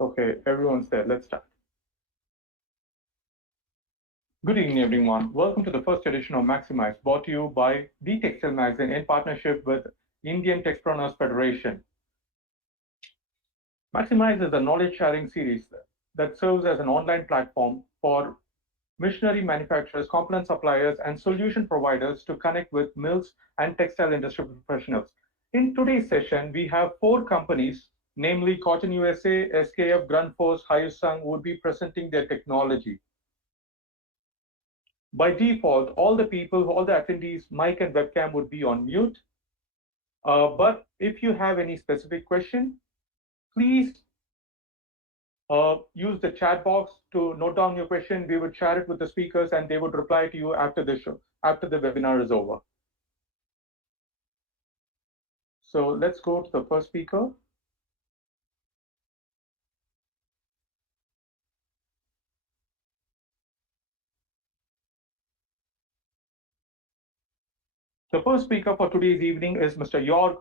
Okay, everyone's there. Let's start. Good evening, everyone. Welcome to the first edition of Maximize, brought to you by the Textile magazine in partnership with Indian Textpreneurs Federation. Maximize is a knowledge-sharing series that serves as an online platform for machinery manufacturers, component suppliers, and solution providers to connect with mills and textile industry professionals. In today's session, we have 4 companies, namely Cotton USA, SKF, GRUNDFOS, Hyosung, would be presenting their technology. By default, all the attendees, mic and webcam would be on mute. But if you have any specific question, please use the chat box to note down your question. We would share it with the speakers and they would reply to you after the show, after the webinar is over. So let's go to the first speaker. The first speaker for today's evening is Mr. Jörg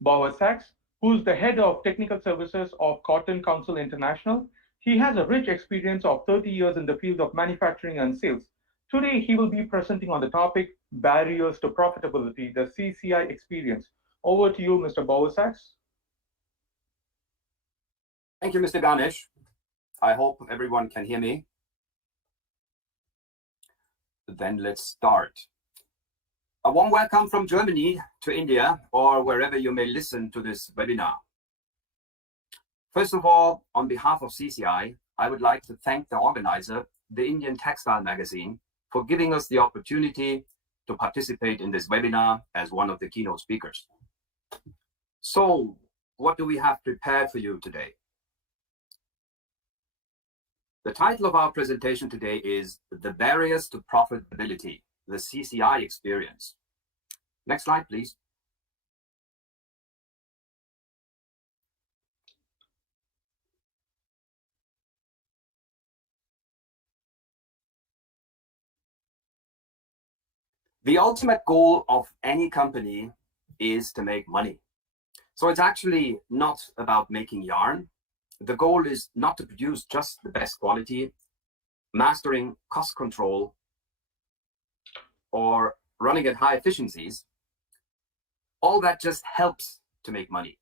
Bauer-Sachs, who's the head of technical services of Cotton Council International. He has a rich experience of 30 years in the field of manufacturing and sales. Today, he will be presenting on the topic, Barriers to Profitability, the CCI experience. Over to you, Mr. Bauer-Sachs. Thank you, Mr. Ganesh. I hope everyone can hear me. Then let's start. A warm welcome from Germany to India, or wherever you may listen to this webinar. First of all, on behalf of CCI, I would like to thank the organizer, the Indian Textile magazine, for giving us the opportunity to participate in this webinar as one of the keynote speakers. So, what do we have prepared for you today? The title of our presentation today is The Barriers to Profitability, the CCI experience. Next slide, please. The ultimate goal of any company is to make money. So it's actually not about making yarn. The goal is not to produce just the best quality, mastering cost control, or running at high efficiencies. All that just helps to make money.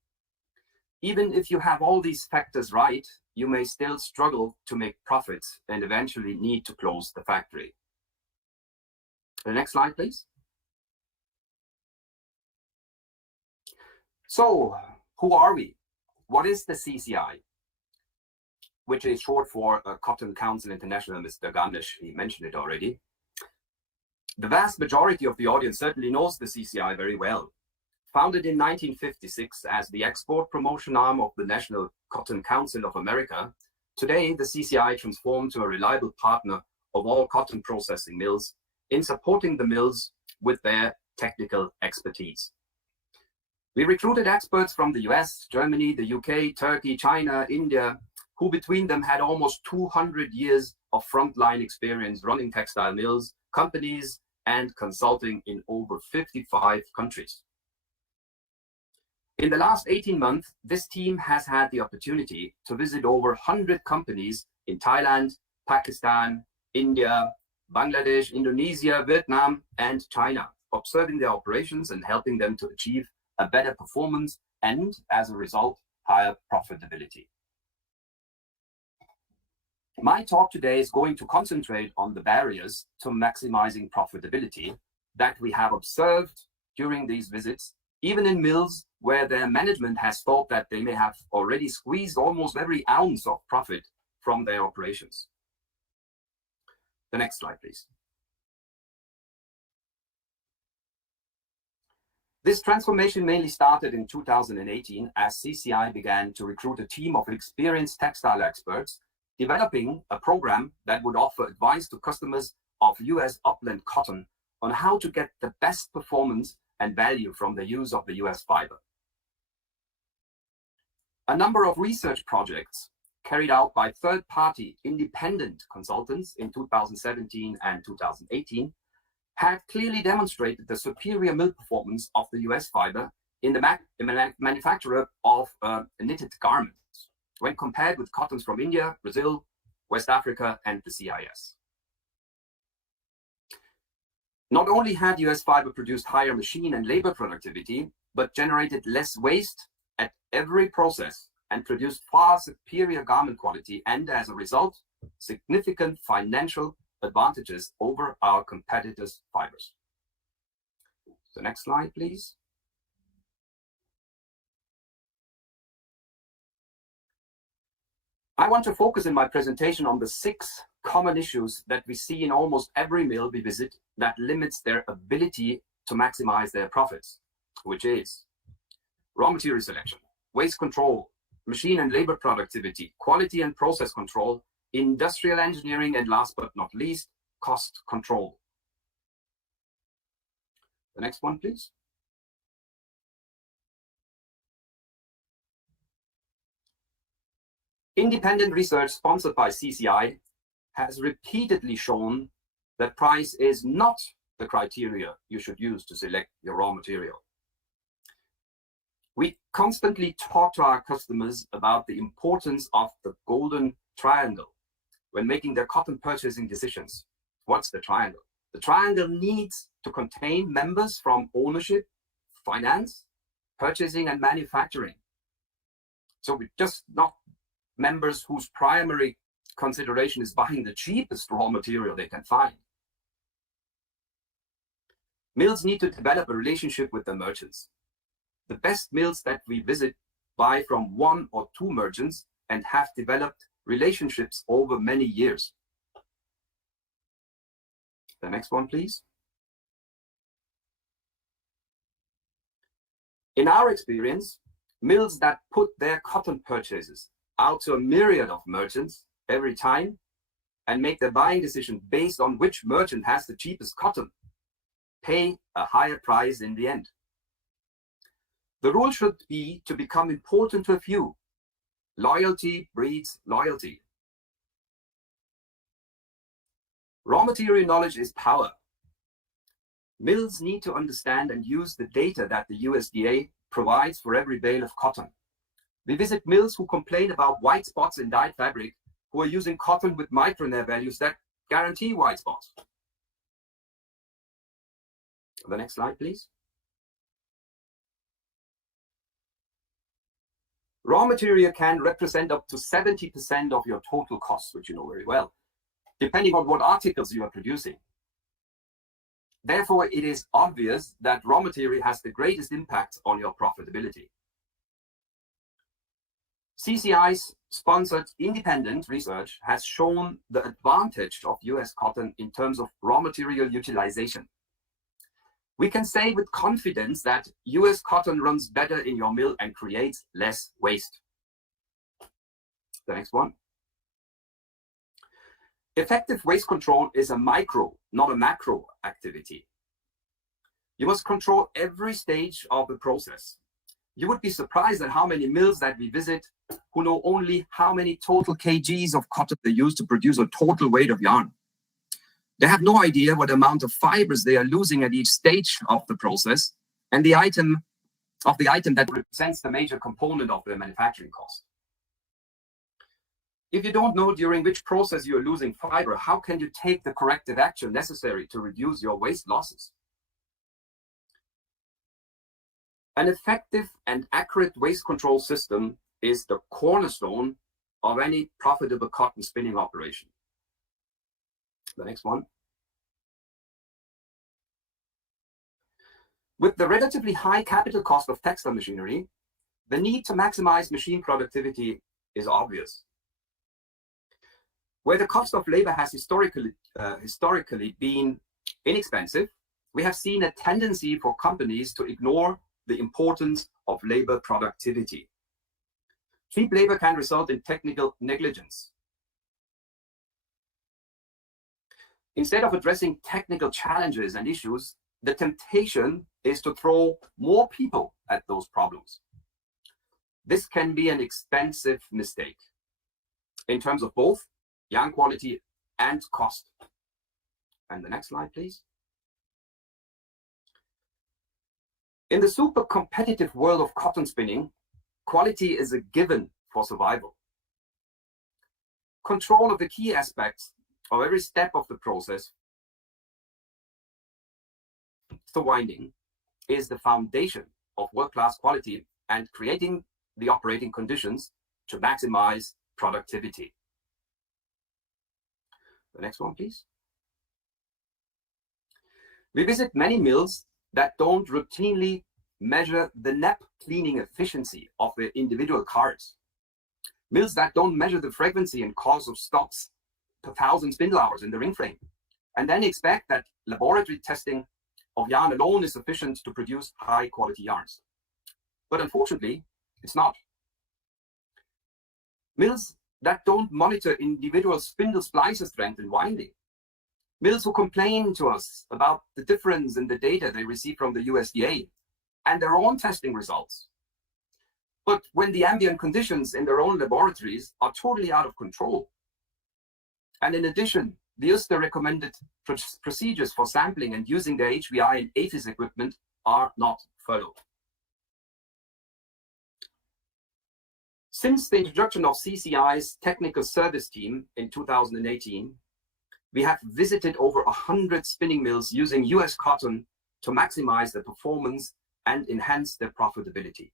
Even if you have all these factors right, you may still struggle to make profits and eventually need to close the factory. The next slide, please. So, who are we? What is the CCI? Which is short for Cotton Council International. Mr. Ganesh, he mentioned it already. The vast majority of the audience certainly knows the CCI very well. Founded in 1956 as the export promotion arm of the National Cotton Council of America, today the CCI transformed to a reliable partner of all cotton processing mills in supporting the mills with their technical expertise. We recruited experts from the US, Germany, the UK, Turkey, China, India, who between them had almost 200 years of frontline experience running textile mills, companies, and consulting in over 55 countries. In the last 18 months, this team has had the opportunity to visit over 100 companies in Thailand, Pakistan, India, Bangladesh, Indonesia, Vietnam, and China, observing their operations and helping them to achieve a better performance and, as a result, higher profitability. My talk today is going to concentrate on the barriers to maximizing profitability that we have observed during these visits, even in mills where their management has thought that they may have already squeezed almost every ounce of profit from their operations. The next slide, please. This transformation mainly started in 2018 as CCI began to recruit a team of experienced textile experts, developing a program that would offer advice to customers of US upland cotton on how to get the best performance and value from the use of the US fiber. A number of research projects carried out by third-party independent consultants in 2017 and 2018 had clearly demonstrated the superior mill performance of the US fiber in the manufacture of knitted garments. when compared with cottons from India, Brazil, West Africa, and the CIS. Not only had US fiber produced higher machine and labor productivity, but generated less waste at every process and produced far superior garment quality and, as a result, significant financial advantages over our competitors' fibers. The next slide, please. I want to focus in my presentation on the 6 common issues that we see in almost every mill we visit that limits their ability to maximize their profits, which is raw material selection, waste control, machine and labor productivity, quality and process control, industrial engineering, and last but not least, cost control. The next one, please. Independent research sponsored by CCI has repeatedly shown that price is not the criteria you should use to select your raw material. We constantly talk to our customers about the importance of the golden triangle when making their cotton purchasing decisions. What's the triangle? The triangle needs to contain members from ownership, finance, purchasing, and manufacturing. So we're just not members whose primary consideration is buying the cheapest raw material they can find. Mills need to develop a relationship with the merchants. The best mills that we visit buy from 1 or 2 merchants and have developed relationships over many years. The next one, please. In our experience, mills that put their cotton purchases out to a myriad of merchants every time and make their buying decision based on which merchant has the cheapest cotton pay a higher price in the end. The rule should be to become important to a few. Loyalty breeds loyalty. Raw material knowledge is power. Mills need to understand and use the data that the USDA provides for every bale of cotton. We visit mills who complain about white spots in dyed fabric, who are using cotton with micronair values that guarantee white spots. The next slide, please. Raw material can represent up to 70% of your total costs, which you know very well, depending on what articles you are producing. Therefore, it is obvious that raw material has the greatest impact on your profitability. CCI's sponsored independent research has shown the advantage of US cotton in terms of raw material utilization. We can say with confidence that US cotton runs better in your mill and creates less waste. The next one. Effective waste control is a micro, not a macro activity. You must control every stage of the process. You would be surprised at how many mills that we visit who know only how many total kgs of cotton they use to produce a total weight of yarn. They have no idea what amount of fibers they are losing at each stage of the process and the item that represents the major component of their manufacturing cost. If you don't know during which process you are losing fiber, how can you take the corrective action necessary to reduce your waste losses? An effective and accurate waste control system is the cornerstone of any profitable cotton spinning operation. The next one. With the relatively high capital cost of textile machinery, the need to maximize machine productivity is obvious. Where the cost of labor has historically been inexpensive, we have seen a tendency for companies to ignore the importance of labor productivity. Cheap labor can result in technical negligence. Instead of addressing technical challenges and issues, the temptation is to throw more people at those problems. This can be an expensive mistake in terms of both yarn quality and cost. And the next slide, please. In the super competitive world of cotton spinning, quality is a given for survival. control of the key aspects of every step of the process, the winding is the foundation of world-class quality and creating the operating conditions to maximize productivity. The next one, please. We visit many mills that don't routinely measure the NEP cleaning efficiency of their individual cards. Mills that don't measure the frequency and cause of stops per 1,000 spindle hours in the ring frame, and then expect that laboratory testing of yarn alone is sufficient to produce high quality yarns. But unfortunately, it's not. Mills that don't monitor individual spindle splicer strength and winding. Mills who complain to us about the difference in the data they receive from the USDA and their own testing results. But when the ambient conditions in their own laboratories are totally out of control, and in addition, the USDA recommended procedures for sampling and using their HVI and APHIS equipment are not followed. Since the introduction of CCI's technical service team in 2018, we have visited over 100 spinning mills using US cotton to maximize their performance and enhance their profitability.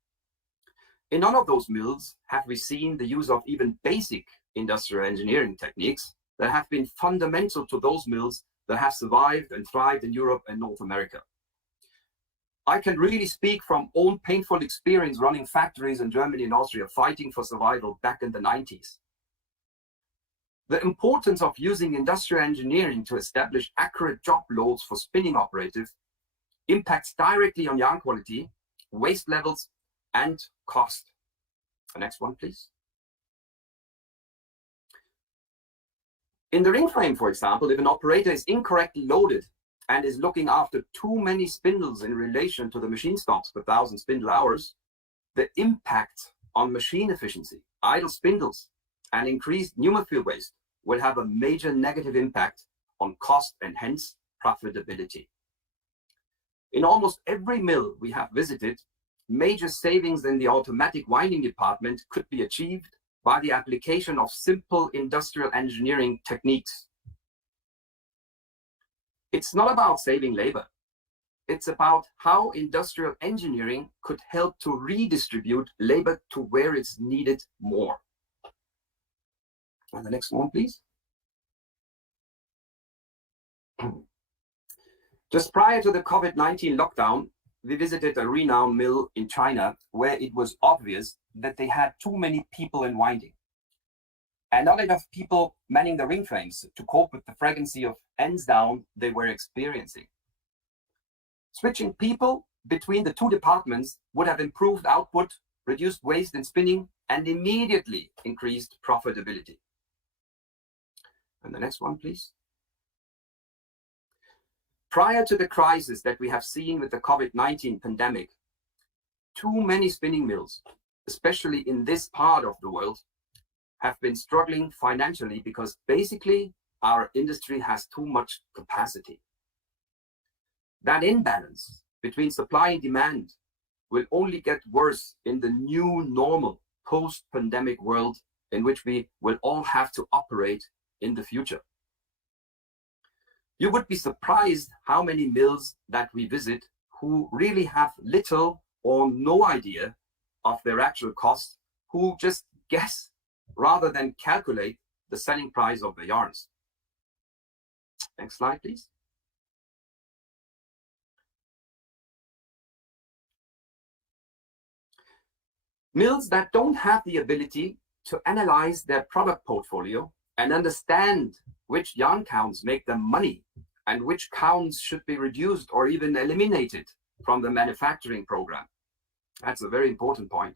In none of those mills have we seen the use of even basic industrial engineering techniques that have been fundamental to those mills that have survived and thrived in Europe and North America. I can really speak from own painful experience running factories in Germany and Austria fighting for survival back in the 90s. The importance of using industrial engineering to establish accurate job loads for spinning operatives impacts directly on yarn quality, waste levels, and cost. The next one, please. In the ring frame, for example, if an operator is incorrectly loaded and is looking after too many spindles in relation to the machine stops per 1,000 spindle hours, the impact on machine efficiency, idle spindles, and increased pneumofuel waste will have a major negative impact on cost and hence profitability. In almost every mill we have visited, major savings in the automatic winding department could be achieved by the application of simple industrial engineering techniques. It's not about saving labor. It's about how industrial engineering could help to redistribute labor to where it's needed more. And the next one, please. Just prior to the COVID-19 lockdown, we visited a renowned mill in China where it was obvious that they had too many people in winding and not enough people manning the ring frames to cope with the frequency of ends down they were experiencing. Switching people between the two departments would have improved output, reduced waste in spinning, and immediately increased profitability. And the next one, please. Prior to the crisis that we have seen with the COVID-19 pandemic, too many spinning mills, especially in this part of the world, have been struggling financially because basically our industry has too much capacity. That imbalance between supply and demand will only get worse in the new normal post-pandemic world in which we will all have to operate in the future. You would be surprised how many mills that we visit who really have little or no idea of their actual costs, who just guess rather than calculate the selling price of the yarns. Next slide, please. Mills that don't have the ability to analyze their product portfolio and understand which yarn counts make them money and which counts should be reduced or even eliminated from the manufacturing program. That's a very important point.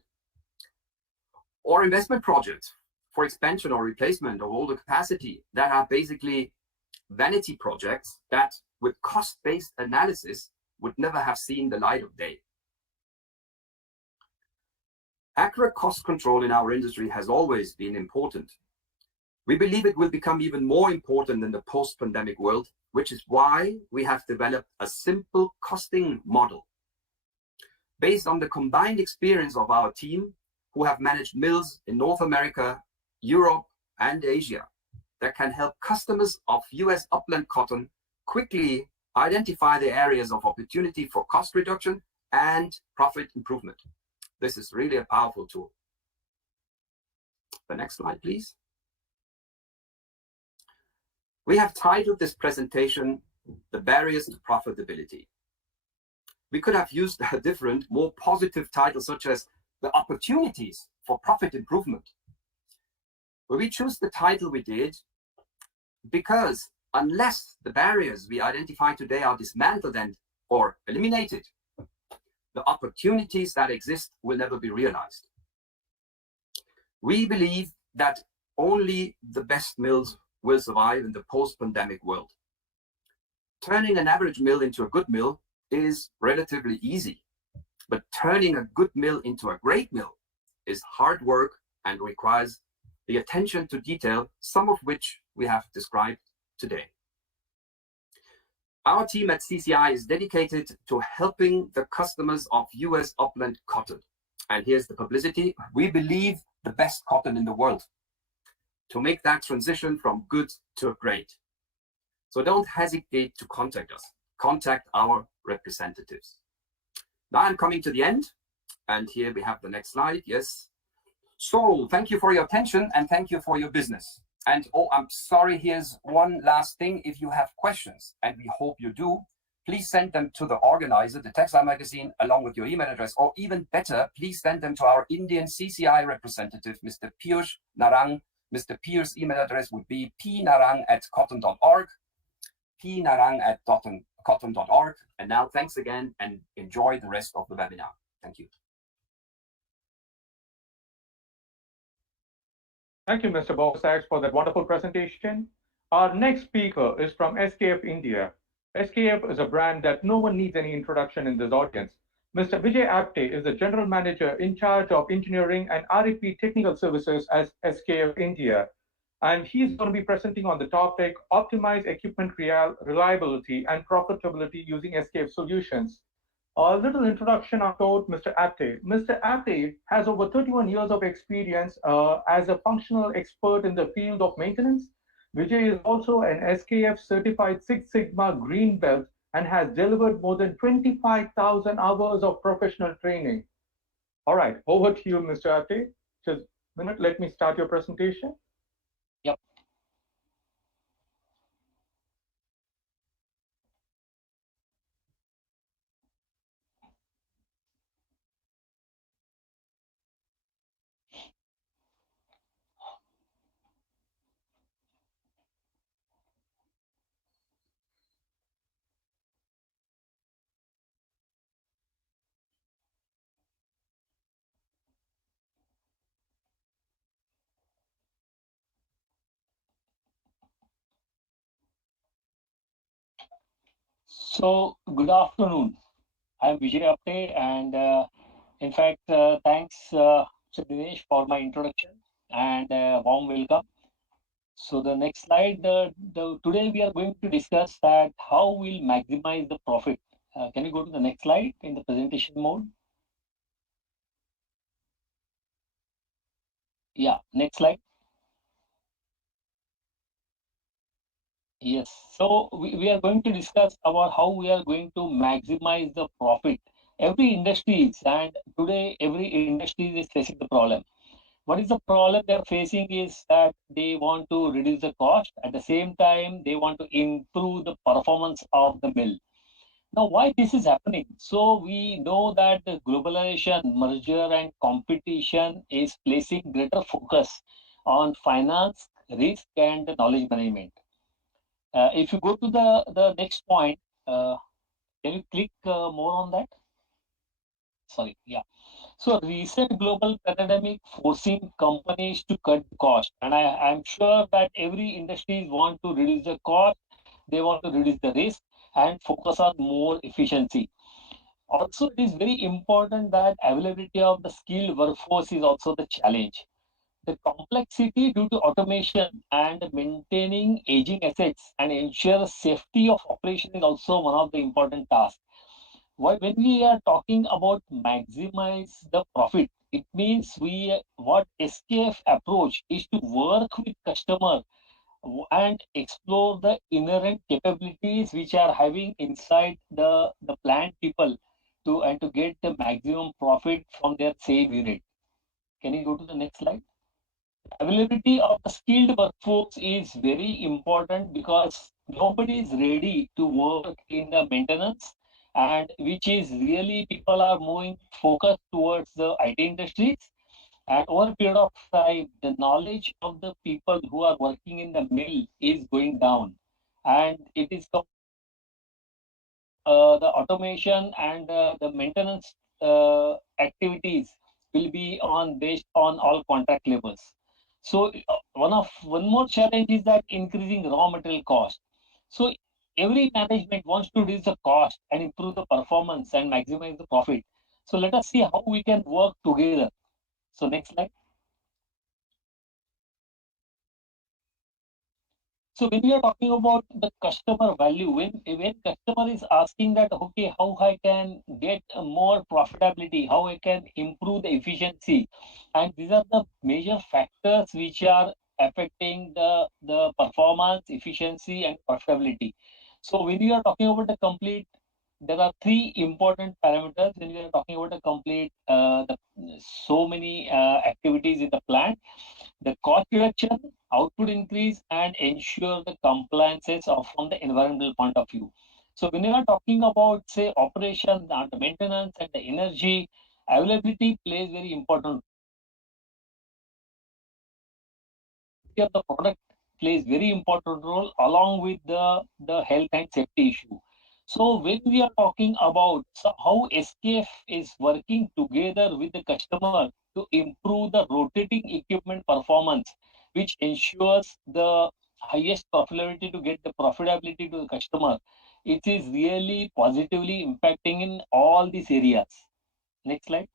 Or investment projects for expansion or replacement of older capacity that are basically vanity projects that with cost-based analysis would never have seen the light of day. Accurate cost control in our industry has always been important. We believe it will become even more important in the post-pandemic world, which is why we have developed a simple costing model based on the combined experience of our team who have managed mills in North America, Europe, and Asia that can help customers of US upland cotton quickly identify the areas of opportunity for cost reduction and profit improvement. This is really a powerful tool. The next slide, please. We have titled this presentation, The Barriers to Profitability. We could have used a different, more positive title, such as The Opportunities for Profit Improvement. But we choose the title we did because unless the barriers we identify today are dismantled and or eliminated, the opportunities that exist will never be realized. We believe that only the best mills will survive in the post-pandemic world. Turning an average mill into a good mill is relatively easy, but turning a good mill into a great mill is hard work and requires the attention to detail, some of which we have described today. Our team at CCI is dedicated to helping the customers of US upland cotton. And here's the publicity. We believe the best cotton in the world to make that transition from good to great. So don't hesitate to contact us. Contact our representatives. Now I'm coming to the end. And here we have the next slide. Yes. So thank you for your attention and thank you for your business. And oh, I'm sorry, here's one last thing. If you have questions, and we hope you do, please send them to the organizer, the Textile magazine, along with your email address, or even better, please send them to our Indian CCI representative, Mr. Piyush Narang. Mr. Piyush's email address would be pnarang@cotton.org, pnarang@cotton.org. And now thanks again and enjoy the rest of the webinar. Thank you. Thank you, Mr. Bowsacks, for that wonderful presentation. Our next speaker is from SKF India. SKF is a brand that no one needs any introduction in this audience. Mr. Vijay Apte is the General Manager in charge of Engineering and REP Technical Services at SKF India. And he's going to be presenting on the topic, Optimize Equipment Reliability and Profitability using SKF Solutions. A little introduction about Mr. Apte. Mr. Apte has over 31 years of experience as a functional expert in the field of maintenance. Vijay is also an SKF certified Six Sigma Green Belt and has delivered more than 25,000 hours of professional training. All right, over to you, Mr. Apte. Just a minute, let me start your presentation. Yep. So, good afternoon. I'm Vijay Apte, and in fact, thanks, Mr. Dinesh, for my introduction and warm welcome. So, the next slide. Today we are going to discuss that how we'll maximize the profit. Can you go to the next slide in the presentation mode? Yeah, next slide. Yes, so we are going to discuss about how we are going to maximize the profit. Every industry is, and today every industry is facing the problem. What is the problem they're facing is that they want to reduce the cost. At the same time, they want to improve the performance of the mill. Now, why this is happening? So we know that the globalization, merger and competition is placing greater focus on finance, risk and knowledge management. If you go to the next point, can you click more on that? Sorry, yeah. So recent global pandemic forcing companies to cut cost, and I'm sure that every industry want to reduce the cost, they want to reduce the risk and focus on more efficiency. Also, it is very important that availability of the skilled workforce is also the challenge. The complexity due to automation and maintaining aging assets and ensure safety of operation is also one of the important tasks. When we are talking about maximize the profit, It means what SKF approach is to work with customer and explore the inherent capabilities which are having inside the plant people to get the maximum profit from their same unit. Can you go to the next slide? Availability of the skilled workforce is very important because nobody is ready to work in the maintenance, and which is really people are moving focus towards the IT industries. And over a period of time, the knowledge of the people who are working in the mill is going down, and it is the automation and the maintenance activities will be on based on all contract labors. So one more challenge is that increasing raw material cost. So every management wants to reduce the cost and improve the performance and maximize the profit. So let us see how we can work together. So next slide. So when we are talking about the customer value, when customer is asking that, okay, how I can get more profitability, how I can improve the efficiency, and these are the major factors which are affecting the performance, efficiency, and profitability. So when we are talking about the complete, there are three important parameters when we are talking about a complete so many activities in the plant: the cost reduction, output increase, and ensure the compliances of from the environmental point of view. So when you are talking about say operations and the maintenance and the energy, availability plays very important. The product plays very important role along with the health and safety issue. So when we are talking about how SKF is working together with the customer to improve the rotating equipment performance, which ensures the highest profitability to get the profitability to the customer, it is really positively impacting in all these areas. Next slide.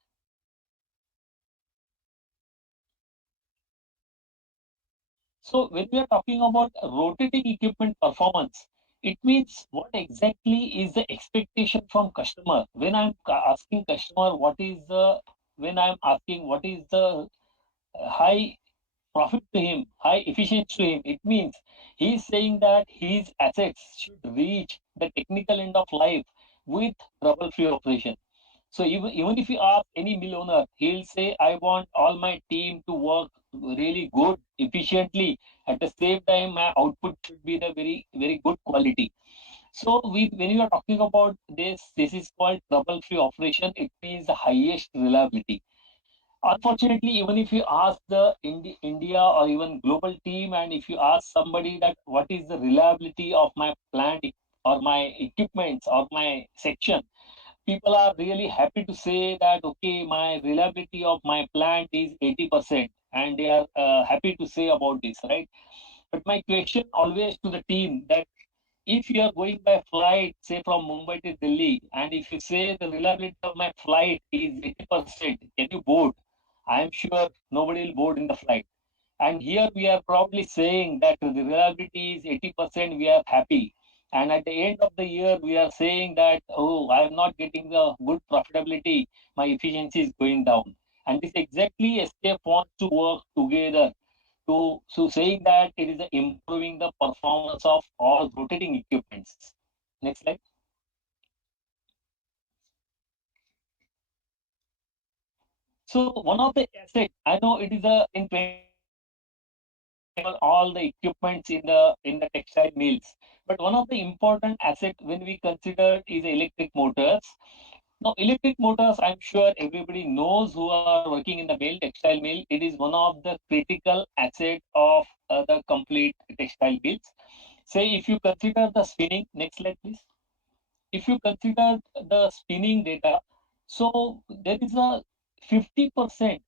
So when we are talking about rotating equipment performance, it means what exactly is the expectation from customer. When I'm asking customer what is the, when I'm asking what is the high profit to him, high efficiency to him, it means he is saying that his assets should reach the technical end of life with trouble-free operation. So even if you ask any mill owner, he'll say, I want all my team to work really good, efficiently. At the same time, my output should be the very good quality. So when you are talking about this is called trouble-free operation. It means the highest reliability. Unfortunately, even if you ask the India or even global team, and if you ask somebody that what is the reliability of my plant or my equipments or my section, people are really happy to say that okay, my reliability of my plant is 80%, and they are happy to say about this, right? But my question always to the team that if you are going by flight, say from Mumbai to Delhi, and if you say the reliability of my flight is 80%, can you board? I am sure nobody will board in the flight. And here we are probably saying that the reliability is 80%, we are happy. And at the end of the year, we are saying that, oh, I am not getting the good profitability, my efficiency is going down. And this exactly SKF wants to work together to saying that it is improving the performance of all rotating equipments. Next slide. So one of the assets, I know it is in all the equipments in the textile mills. But one of the important asset when we consider is electric motors. Now, electric motors, I'm sure everybody knows who are working in the mill, textile mill. It is one of the critical asset of the complete textile mills. Say if you consider the spinning, next slide please. If you consider the spinning data, so there is a 50%,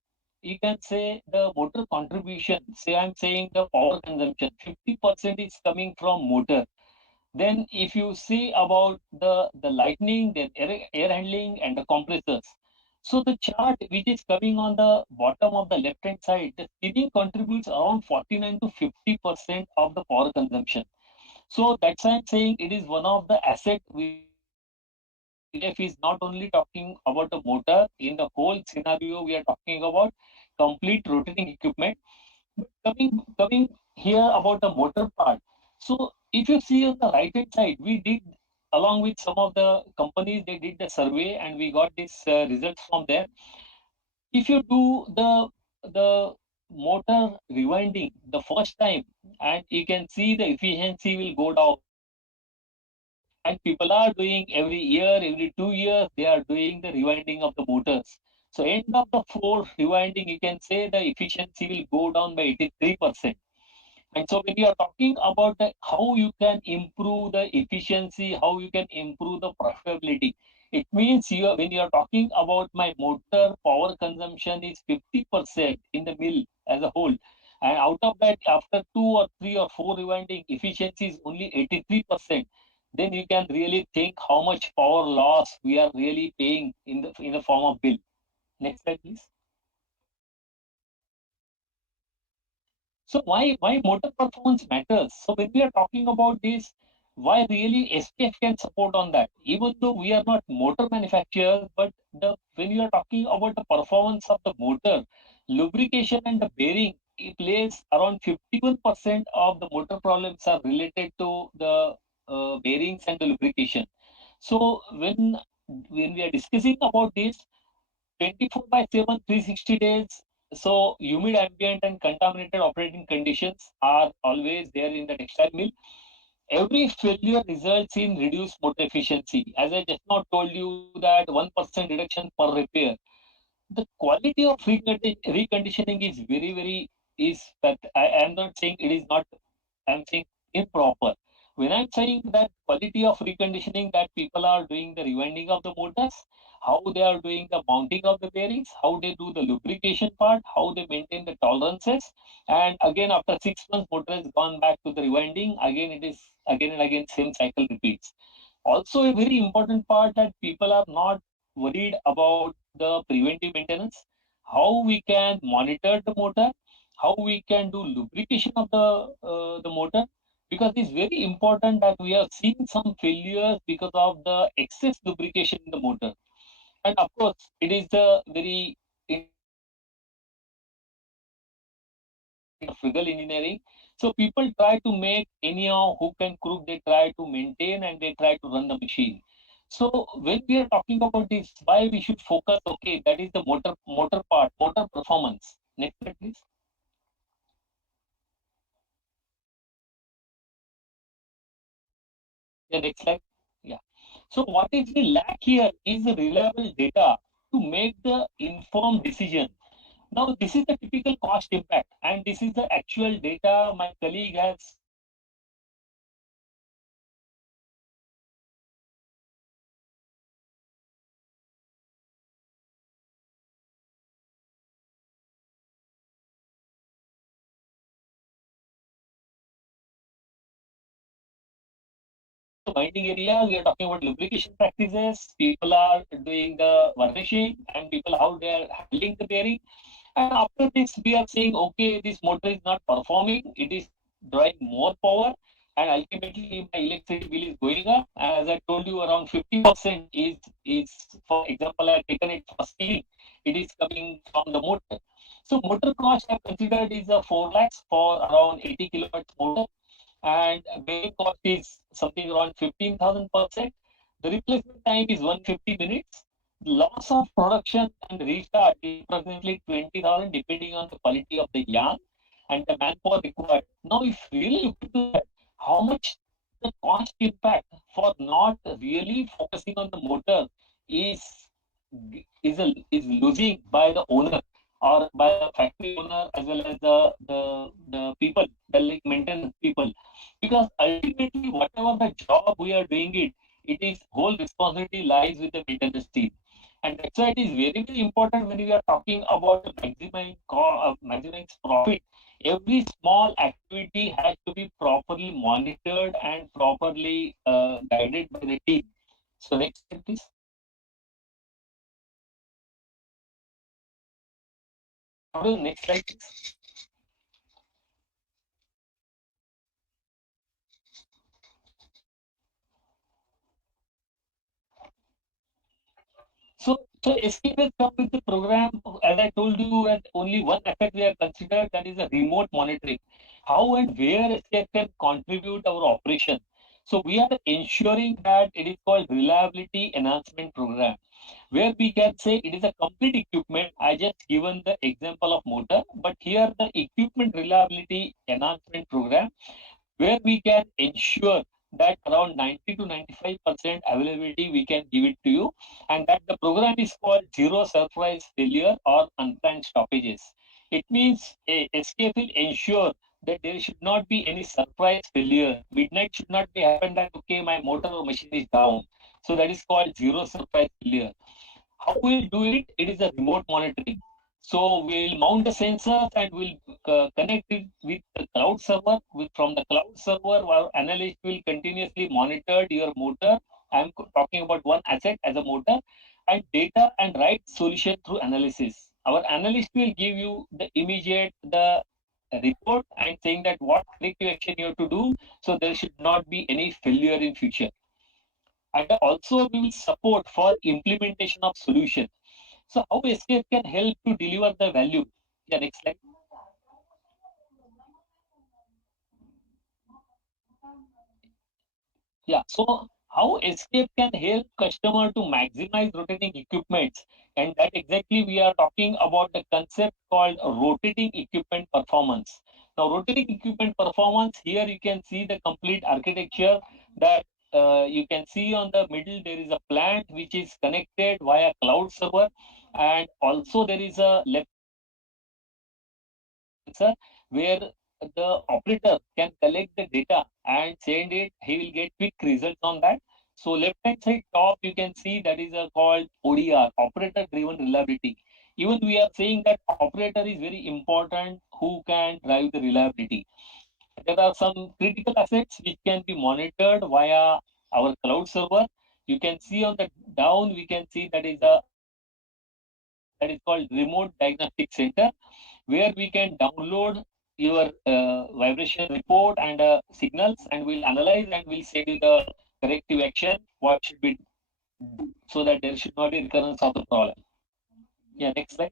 you can say the motor contribution, say I'm saying the power consumption, 50% is coming from motor. Then if you see about the lightning, then air handling and the compressors. So the chart which is coming on the bottom of the left hand side, the spinning contributes around 49 to 50% of the power consumption. So that's why I'm saying it is one of the asset which is really important. SKF is not only talking about the motor. In the whole scenario, we are talking about complete rotating equipment. But coming here about the motor part. So if you see on the right hand side, we did along with some of the companies, they did the survey and we got this results from there. If you do the motor rewinding the first time, and you can see the efficiency will go down, and people are doing every year, every 2 years, they are doing the rewinding of the motors. So end of the four rewinding, you can say the efficiency will go down by 83%. And so when you are talking about how you can improve the efficiency, how you can improve the profitability, it means when you are talking about my motor power consumption is 50% in the mill as a whole. And out of that, after 2 or 3 or 4 rewinding, efficiency is only 83%. Then you can really think how much power loss we are really paying in the form of bill. Next slide, please. So why motor performance matters? So when we are talking about this, why really SKF can support on that? Even though we are not motor manufacturers, but when you are talking about the performance of the motor, lubrication and the bearing, it plays around 51% of the motor problems are related to the bearings and the lubrication. So when we are discussing about this, 24 by 7, 360 days. So humid, ambient, and contaminated operating conditions are always there in the textile mill. Every failure results in reduced motor efficiency. As I just now told you that 1% reduction per repair. The quality of reconditioning is very is that I am not saying it is not, I'm saying improper. When I'm saying that quality of reconditioning, that people are doing the rewinding of the motors, how they are doing the mounting of the bearings, how they do the lubrication part, how they maintain the tolerances, and again after 6 months, motor has gone back to the rewinding. Again, it is again and again same cycle repeats. Also, a very important part that people are not worried about the preventive maintenance, how we can monitor the motor, how we can do lubrication of the motor, because it's very important that we have seen some failures because of the excess lubrication in the motor. And of course, it is the very frugal engineering. So people try to make anyhow hook and crook, they try to maintain and they try to run the machine. So when we are talking about this, why we should focus, okay, that is the motor part, motor performance. Next slide, please. Yeah, next slide. Yeah. So what is the lack here is the reliable data to make the informed decision. Now, this is the typical cost impact, and this is the actual data my colleague has mining area. We are talking about lubrication practices. People are doing the varnishing and people how they are handling the bearing. And after this, we are saying, okay, this motor is not performing. It is drawing more power. And ultimately, my electricity bill is going up. As I told you, around 50% is, for example, I have taken it for stealing. It is coming from the motor. So motor cost I considered is a 4 lakhs for around 80 kilowatts motor, and bearing cost is something around 15,000 per set. The replacement time is 150 minutes. Loss of production and restart is approximately 20,000 depending on the quality of the yarn and the manpower required. Now, if really look at that, how much the cost impact for not really focusing on the motor is is losing by the owner or by the factory owner as well as the people, the like maintenance people, because ultimately whatever the job we are doing it is whole responsibility lies with the maintenance team. And that's why it is very important when we are talking about maximizing profit. Every small activity has to be properly monitored and properly guided by the team. So next slide, please. Next slide, please. So SKF has come with the program, as I told you, and only one aspect we have considered, that is a remote monitoring. How and where SKF can contribute our operation. So we are ensuring that it is called reliability enhancement program, where we can say it is a complete equipment. I just given the example of motor, but here the equipment reliability enhancement program, where we can ensure that around 90 to 95% availability we can give it to you, and that the program is called zero surprise failure or unplanned stoppages. It means a SKF will ensure that there should not be any surprise failure. Midnight should not be happen that okay, my motor or machine is down. So that is called zero surprise failure. How we'll do it? It is a remote monitoring. So we'll mount the sensors and we'll connect it with the cloud server. From the cloud server, our analyst will continuously monitor your motor. I'm talking about one asset as a motor, and data and right solution through analysis. Our analyst will give you the immediate the report and saying that what corrective action you have to do, so there should not be any failure in future. And also we will support for implementation of solution. So how SKF can help to deliver the value? Yeah, next slide. Yeah, so how SKF can help customer to maximize rotating equipments, and that exactly we are talking about the concept called rotating equipment performance. Now, rotating equipment performance, here you can see the complete architecture that you can see on the middle there is a plant which is connected via cloud server, and also there is a left sensor where the operator can collect the data and send it. He will get quick results on that. So left hand side top you can see that is a called ODR, operator driven reliability. Even we are saying that operator is very important who can drive the reliability. There are some critical assets which can be monitored via our cloud server. You can see on the down we can see that is a that is called remote diagnostic center, where we can download your vibration report and signals, and we'll analyze and we'll send you the corrective action what should be, so that there should not be recurrence of the problem. Yeah, next slide.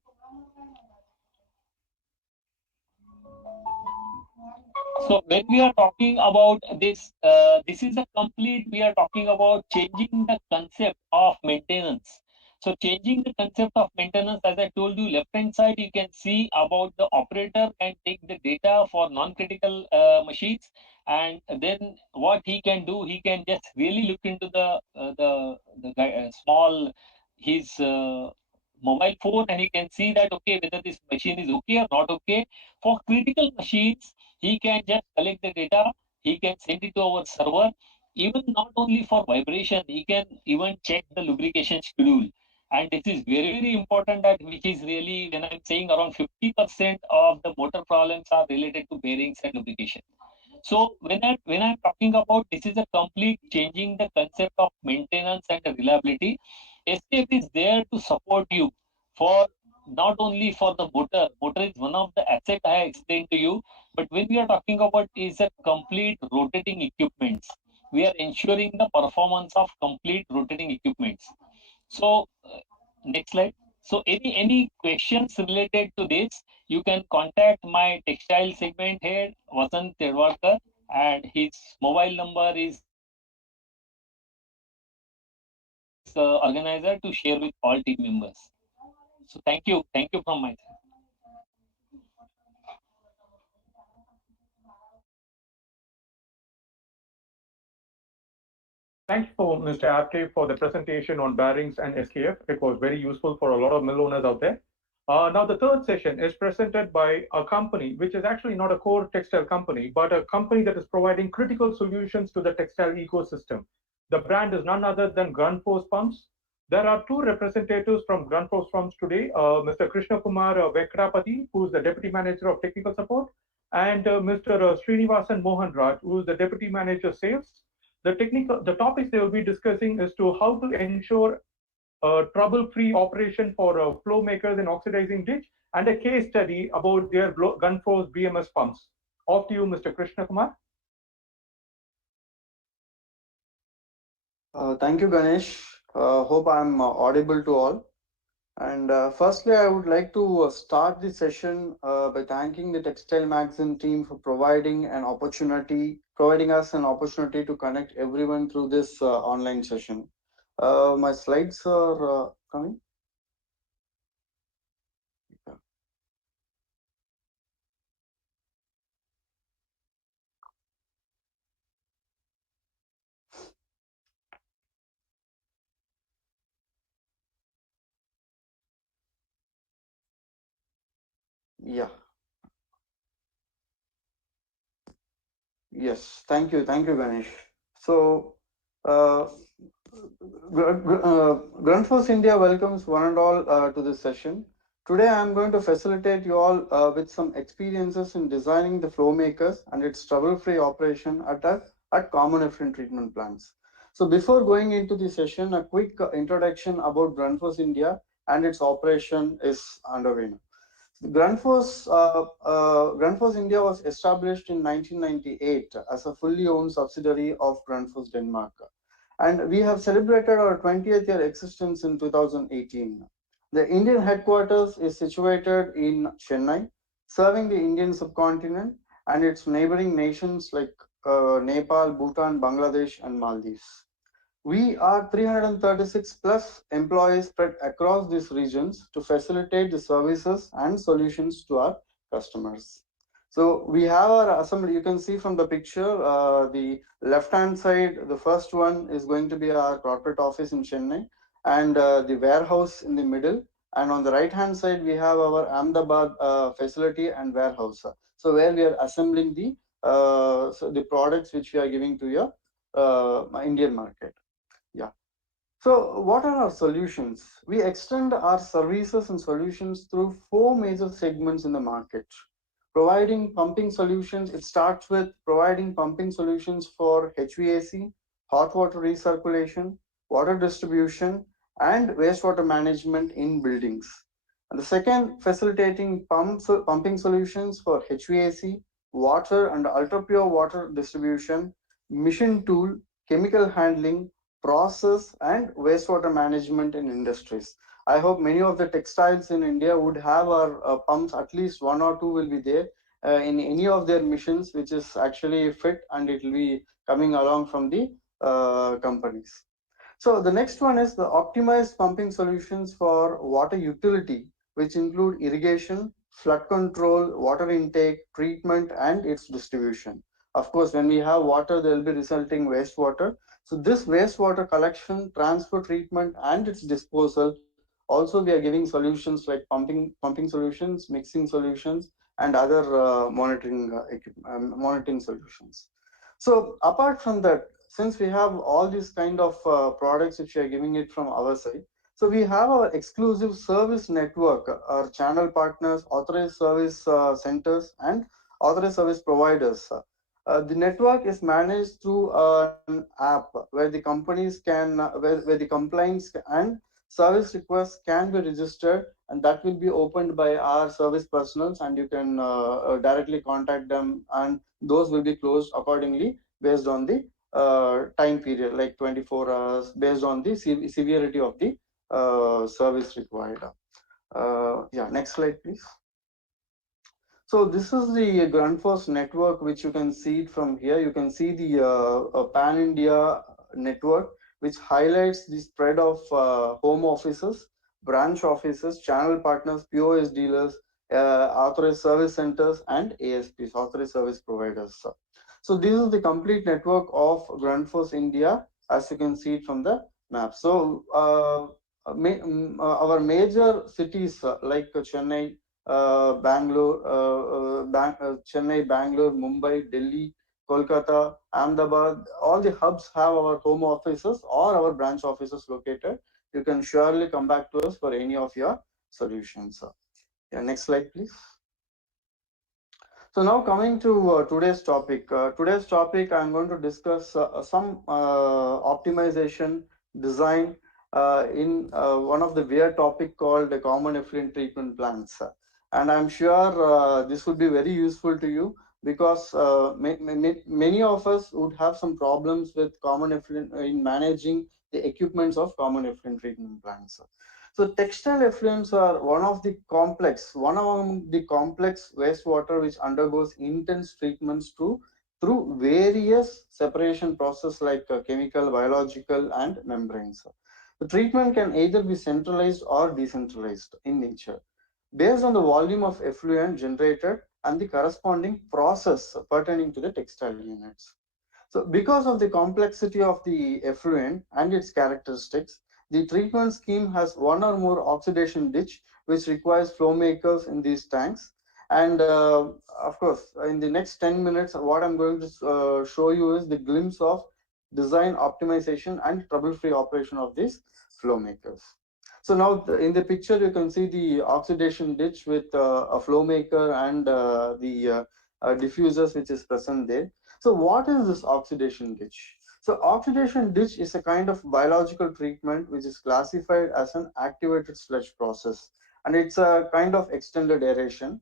So when we are talking about this, this is a complete, we are talking about changing the concept of maintenance. So changing the concept of maintenance, as I told you, left hand side, you can see about the operator can take the data for non-critical machines. And then what he can do, he can just really look into the small, his mobile phone, and he can see that, okay, whether this machine is okay or not okay. For critical machines, he can just collect the data, he can send it to our server. Even not only for vibration, he can even check the lubrication schedule. And this is very, very important, that which is really, when I'm saying around 50% of the motor problems are related to bearings and lubrication. So when I'm talking about, this is a complete changing the concept of maintenance and reliability. SKF is there to support you for not only for the motor. Motor is one of the asset I explained to you, but when we are talking about is a complete rotating equipments, we are ensuring the performance of complete rotating equipments. So next slide. So any questions related to this, you can contact my textile segment head, Vasant Terwarkar, and his mobile number is organizer to share with all team members. So thank you from my side. Thank you for Mr. Apke for the presentation on bearings and SKF. It was very useful for a lot of mill owners out there. Now, the third session is presented by a company which is actually not a core textile company, but a company that is providing critical solutions to the textile ecosystem. The brand is none other than GRUNDFOS Pumps. There are two representatives from GRUNDFOS Pumps today, Mr. Krishna Kumar Vekrapati, who is the Deputy Manager of Technical Support, and Mr. Srinivasan Mohan Raj, who is the Deputy Manager Sales. The topics they will be discussing is to how to ensure trouble-free operation for flow makers in oxidizing ditch, and a case study about their GRUNDFOS BMS pumps. Off to you, Mr. Krishna Kumar. Thank you, Ganesh. Hope I'm audible to all. And firstly, I would like to start the session by thanking the Textile Magazine team for providing us an opportunity to connect everyone through this online session. My slides are coming. Yeah. Yes. Thank you, Ganesh. So, uh, GRUNDFOS India welcomes one and all to this session. Today, I am going to facilitate you all with some experiences in designing the Flowmakers and its trouble-free operation at common effluent treatment plants. So, before going into the session, a quick introduction about GRUNDFOS India and its operation is underway now. Grundfos India was established in 1998 as a fully owned subsidiary of Grundfos Denmark. And we have celebrated our 20th year existence in 2018. The Indian headquarters is situated in Chennai, serving the Indian subcontinent and its neighboring nations like Nepal, Bhutan, Bangladesh, and Maldives. We are 336 plus employees spread across these regions to facilitate the services and solutions to our customers. So we have our assembly. You can see from the picture, the left-hand side, the first one is going to be our corporate office in Chennai, and the warehouse in the middle. And on the right-hand side, we have our Ahmedabad facility and warehouse. So where we are assembling the products which we are giving to your Indian market. Yeah. So what are our solutions? We extend our services and solutions through four major segments in the market. Providing pumping solutions, it starts with providing pumping solutions for HVAC, hot water recirculation, water distribution, and wastewater management in buildings. And the second, facilitating pumping solutions for HVAC, water and ultra pure water distribution, mission tool, chemical handling, process and wastewater management in industries. I hope many of the textiles in India would have our pumps, at least one or two will be there in any of their missions, which is actually fit and it will be coming along from the companies. So the next one is the optimized pumping solutions for water utility, which include irrigation, flood control, water intake, treatment, and its distribution. Of course, when we have water, there will be resulting wastewater. So this wastewater collection, transfer, treatment, and its disposal. Also, we are giving solutions like pumping solutions, mixing solutions, and other monitoring solutions. So apart from that, since we have all these kind of products which we are giving it from our side, so we have our exclusive service network, our channel partners, authorized service centers, and authorized service providers. The network is managed through an app where the companies can, where the compliance and service requests can be registered, and that will be opened by our service personals, and you can directly contact them, and those will be closed accordingly based on the time period, like 24 hours, based on the severity of the service required. Yeah, next slide, please. So this is the GRUNDFOS network, which you can see it from here. You can see the pan-India network, which highlights the spread of home offices, branch offices, channel partners, POS dealers, authorized service centers, and ASPs, authorized service providers. So this is the complete network of GRUNDFOS India, as you can see it from the map. So our major cities like Chennai, Chennai, Bangalore, Mumbai, Delhi, Kolkata, Ahmedabad, all the hubs have our home offices or our branch offices located. You can surely come back to us for any of your solutions. Yeah, next slide, please. So now coming to today's topic. I'm going to discuss some optimization design in one of the weird topic called the common effluent treatment plants. And I'm sure this would be very useful to you because many of us would have some problems with common effluent in managing the equipments of common effluent treatment plants. So textile effluents are one among the complex wastewater which undergoes intense treatments through various separation processes like chemical, biological, and membranes. The treatment can either be centralized or decentralized in nature, based on the volume of effluent generated and the corresponding process pertaining to the textile units. So because of the complexity of the effluent and its characteristics, the treatment scheme has one or more oxidation ditch, which requires flow makers in these tanks. And of course, in the next 10 minutes, what I'm going to show you is the glimpse of design optimization and trouble-free operation of these flow makers. So now in the picture, you can see the oxidation ditch with a flow maker and the diffusers which is present there. So what is this oxidation ditch? So oxidation ditch is a kind of biological treatment which is classified as an activated sludge process, and it's a kind of extended aeration.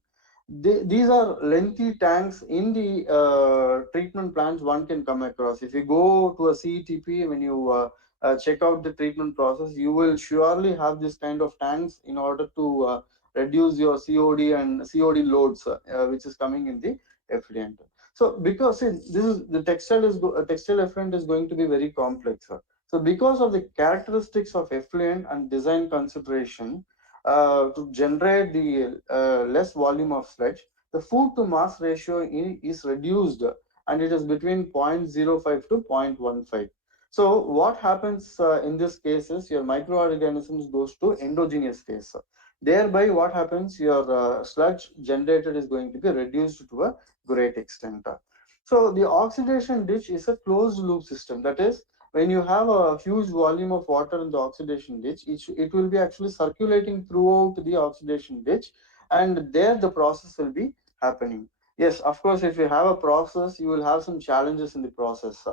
These are lengthy tanks in the treatment plants one can come across. If you go to a CETP, when you check out the treatment process, you will surely have this kind of tanks in order to reduce your COD and COD loads, which is coming in the effluent. So because this is the textile effluent is going to be very complex. So because of the characteristics of effluent and design consideration, to generate the less volume of sludge, the food to mass ratio is reduced, and it is between 0.05 to 0.15. So what happens in this case is your microorganisms goes to endogenous phase. Thereby, what happens? Your sludge generated is going to be reduced to a great extent. So the oxidation ditch is a closed loop system. That is, when you have a huge volume of water in the oxidation ditch, it will be actually circulating throughout the oxidation ditch, and there the process will be happening. Yes, of course, if you have a process, you will have some challenges in the process.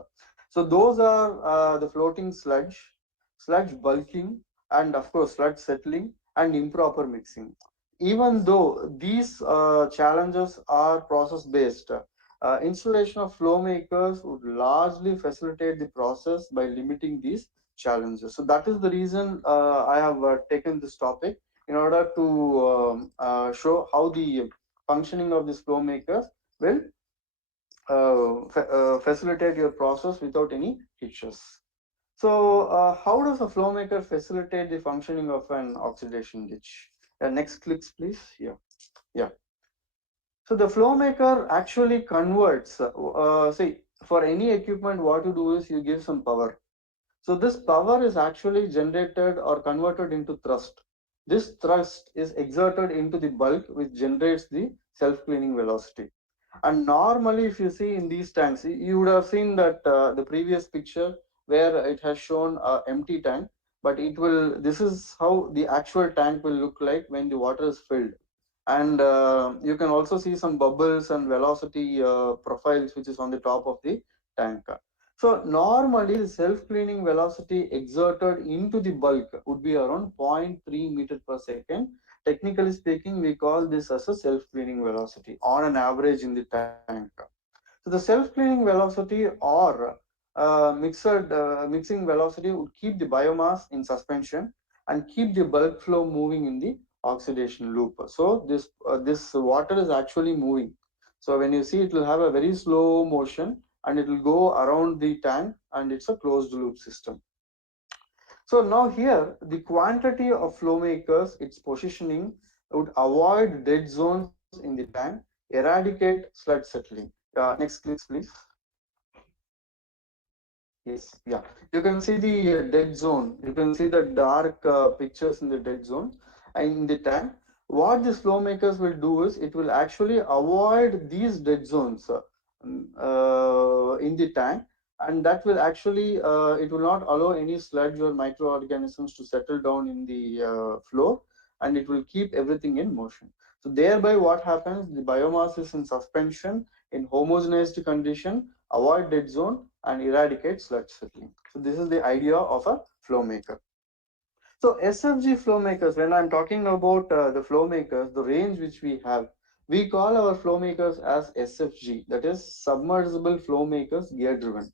So those are the floating sludge, sludge bulking, and of course sludge settling and improper mixing. Even though these challenges are process based, installation of flow makers would largely facilitate the process by limiting these challenges. So that is the reason I have taken this topic in order to show how the functioning of these flow makers will facilitate your process without any hitches. So how does a flow maker facilitate the functioning of an oxidation ditch? Next clicks, please. Yeah. So the flow maker actually converts, see, for any equipment, what you do is you give some power. So this power is actually generated or converted into thrust. This thrust is exerted into the bulk, which generates the self-cleaning velocity. And normally, if you see in these tanks, you would have seen that the previous picture where it has shown an empty tank, but this is how the actual tank will look like when the water is filled. And you can also see some bubbles and velocity profiles which is on the top of the tank. So normally the self-cleaning velocity exerted into the bulk would be around 0.3 meter per second. Technically speaking, we call this as a self-cleaning velocity on an average in the tank. So the self-cleaning velocity or mixing velocity would keep the biomass in suspension and keep the bulk flow moving in the oxidation loop. So this water is actually moving. So when you see, it will have a very slow motion and it will go around the tank, and it's a closed loop system. So now here, the quantity of flow makers, its positioning would avoid dead zones in the tank, eradicate sludge settling. Next clicks, please. Yes, yeah. You can see the dead zone. You can see the dark pictures in the dead zone in the tank. What these flow makers will do is it will actually avoid these dead zones in the tank, and that will actually it will not allow any sludge or microorganisms to settle down in the floor, and it will keep everything in motion. So thereby what happens, the biomass is in suspension in homogenized condition, avoid dead zone and eradicate sludge settling. So this is the idea of a flow maker. So SFG flow makers, when I'm talking about the flow makers, the range which we have, we call our flow makers as SFG, that is submersible flow makers gear driven.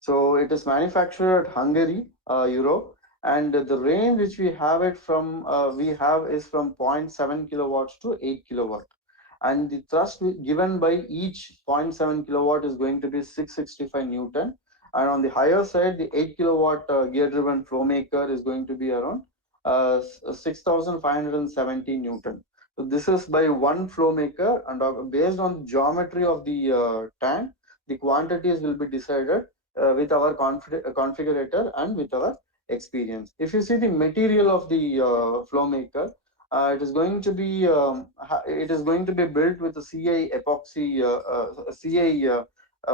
So it is manufactured at Hungary, Europe, and the range which we have it from is from 0.7 kilowatts to 8 kilowatt, and the thrust given by each 0.7 kilowatt is going to be 665 Newton, and on the higher side the 8 kilowatt gear driven Flowmaker is going to be around 6570 Newton. So this is by one Flowmaker, and based on the geometry of the tank, the quantities will be decided with our configurator and with our experience. If you see the material of the Flowmaker, it is going to be built with a CI epoxy CI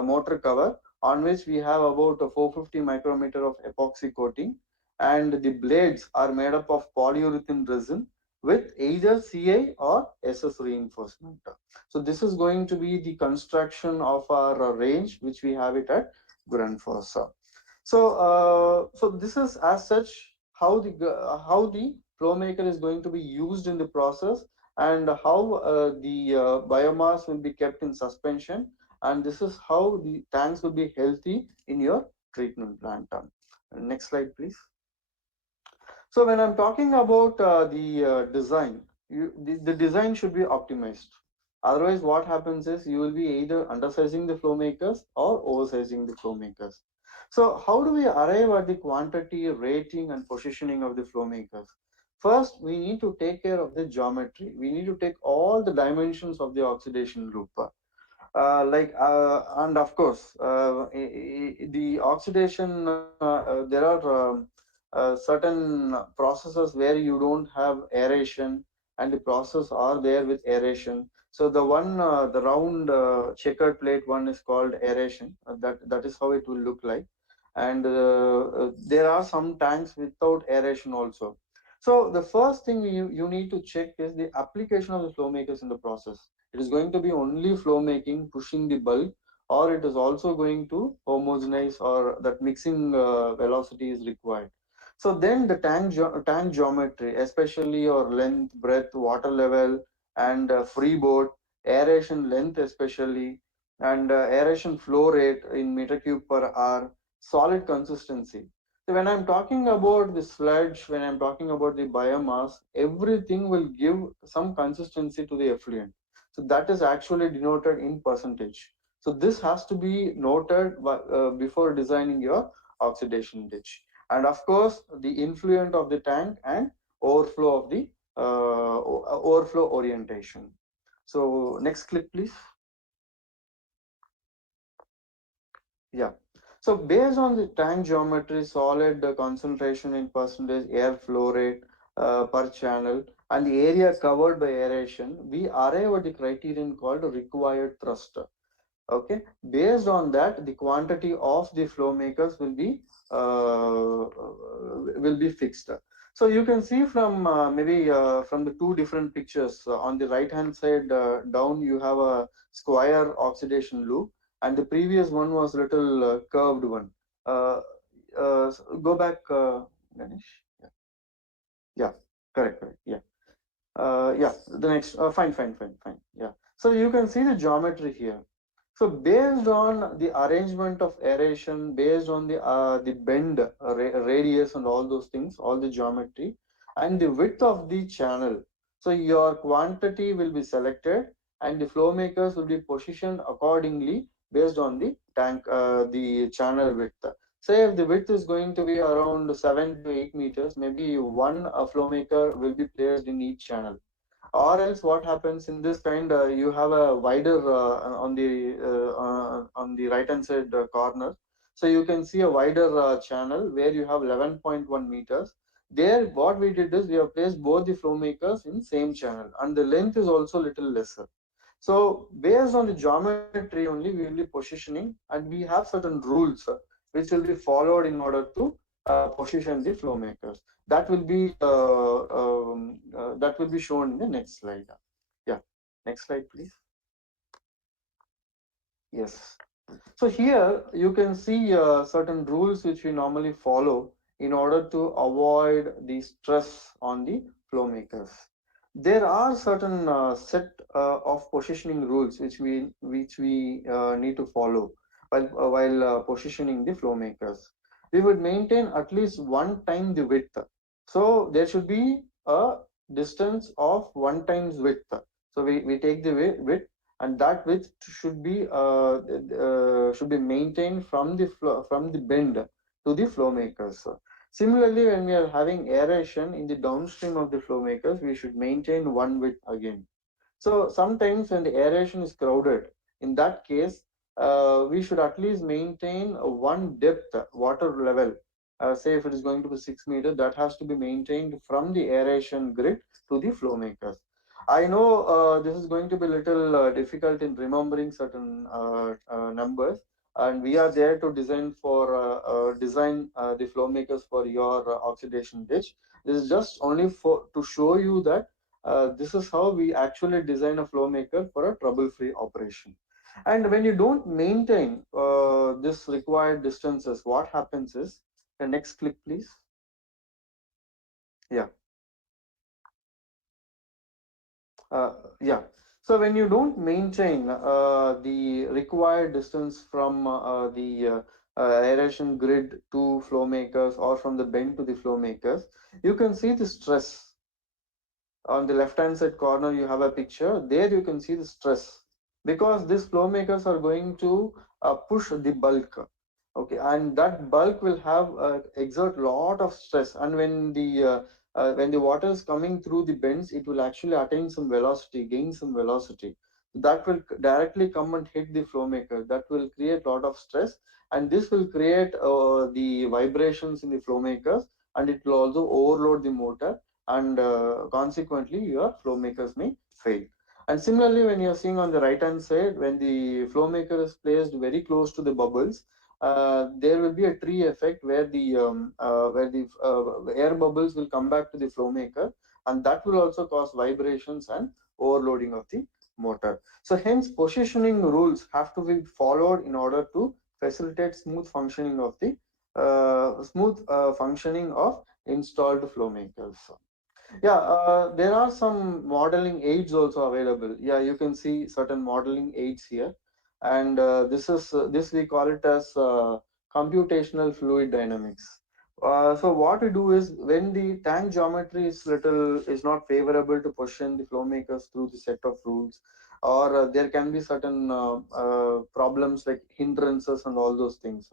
motor cover, on which we have about a 450 micrometer of epoxy coating, and the blades are made up of polyurethane resin with either CI or SS reinforcement. So this is going to be the construction of our range, which we have it at GRUNDFOS. So this is as such how the Flowmaker is going to be used in the process, and how the biomass will be kept in suspension, and this is how the tanks will be healthy in your treatment plant. Next slide, please. So when I'm talking about the design, the design should be optimized. Otherwise, what happens is you will be either undersizing the Flowmakers or oversizing the Flowmakers. So how do we arrive at the quantity, rating, and positioning of the Flowmakers? First, we need to take care of the geometry. We need to take all the dimensions of the oxidation loop. And of course, the oxidation, there are certain processes where you don't have aeration, and the process are there with aeration. So the round checkered plate one is called aeration. That is how it will look like. And there are some tanks without aeration also. So the first thing you need to check is the application of the Flowmakers in the process. It is going to be only flow making, pushing the bulk, or it is also going to homogenize, or that mixing velocity is required. So then the tank geometry, especially your length, breadth, water level, and freeboard, aeration length especially, and aeration flow rate in meter cube per hour, solid consistency. So when I'm talking about the sludge, when I'm talking about the biomass, everything will give some consistency to the effluent. So that is actually denoted in percentage. So this has to be noted before designing your oxidation ditch. And of course, the influent of the tank and overflow of the overflow orientation. So next clip, please. Yeah. So based on the tank geometry, solid concentration in percentage, air flow rate per channel, and the area covered by aeration, we arrive at the criterion called required thrust. Okay. Based on that, the quantity of the Flowmakers will be fixed. So you can see from from the two different pictures. On the right hand side down, you have a square oxidation loop, and the previous one was little curved one. Go back, Ganesh. Yeah, correct. Yeah. Yeah, the next. Fine. Yeah. So you can see the geometry here. So based on the arrangement of aeration, based on the bend radius and all those things, all the geometry, and the width of the channel. So your quantity will be selected, and the Flowmakers will be positioned accordingly based on the tank, the channel width. Say if the width is going to be around 7 to 8 meters, maybe one Flowmaker will be placed in each channel. Or else what happens in this kind, you have a wider on the right hand side corner. So you can see a wider channel where you have 11.1 meters. There what we did is we have placed both the Flowmakers in same channel, and the length is also little lesser. So based on the geometry only, we will be positioning, and we have certain rules which will be followed in order to position the Flowmakers. That will be shown in the next slide. Yeah, next slide, please. Yes. So here you can see certain rules which we normally follow in order to avoid the stress on the Flowmakers. There are certain set of positioning rules which we need to follow while positioning the Flowmakers. we would maintain at least 1 time the width. So there should be a distance of 1 times width. So we take the width, and that width should be maintained from the bend to the flow makers. Similarly, when we are having aeration in the downstream of the flow makers, we should maintain one width again. So sometimes when the aeration is crowded, in that case, we should at least maintain one depth water level. Say if it is going to be 6 meters, that has to be maintained from the aeration grid to the flow makers. I know this is going to be a little difficult in remembering certain numbers, and we are there to design the flow makers for your oxidation ditch. This is just only for to show you that this is how we actually design a flow maker for a trouble-free operation. And when you don't maintain this required distances, what happens is, the next click, please. Yeah. Yeah. So when you don't maintain the required distance from the aeration grid to flow makers, or from the bend to the flow makers, you can see the stress. On the left hand side corner you have a picture. There you can see the stress, because these flow makers are going to push the bulk. Okay, and that bulk will have exert lot of stress, and when the water is coming through the bends, it will actually attain some velocity, gain some velocity. That will directly come and hit the flow maker. That will create lot of stress, and this will create the vibrations in the flow makers, and it will also overload the motor, and consequently your flow makers may fail. And similarly, when you're seeing on the right hand side, when the flow maker is placed very close to the bubbles, there will be a tree effect where the air bubbles will come back to the flow maker, and that will also cause vibrations and overloading of the motor. So hence positioning rules have to be followed in order to facilitate smooth functioning of the functioning of installed flow makers. Yeah, there are some modeling aids also available. Yeah, you can see certain modeling aids here, and this we call it as computational fluid dynamics. So what we do is, when the tank geometry is not favorable to position the flow makers through the set of rules, or there can be certain problems like hindrances and all those things,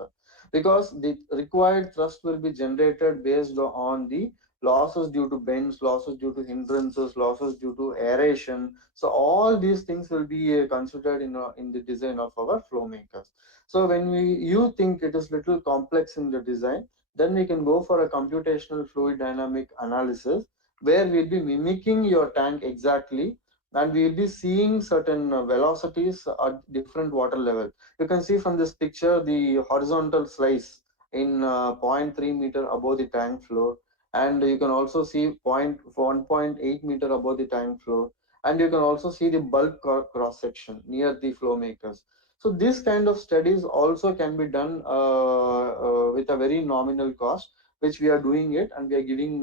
because the required thrust will be generated based on the losses due to bends, losses due to hindrances, losses due to aeration. So all these things will be considered in the design of our flow makers. So when you think it is little complex in the design, then we can go for a computational fluid dynamic analysis, where we'll be mimicking your tank exactly, and we'll be seeing certain velocities at different water level. You can see from this picture the horizontal slice in 0.3 meter above the tank floor, and you can also see 1.8 meter above the tank floor, and you can also see the bulk cross section near the flow makers. So this kind of studies also can be done with a very nominal cost, which we are doing it, and we are giving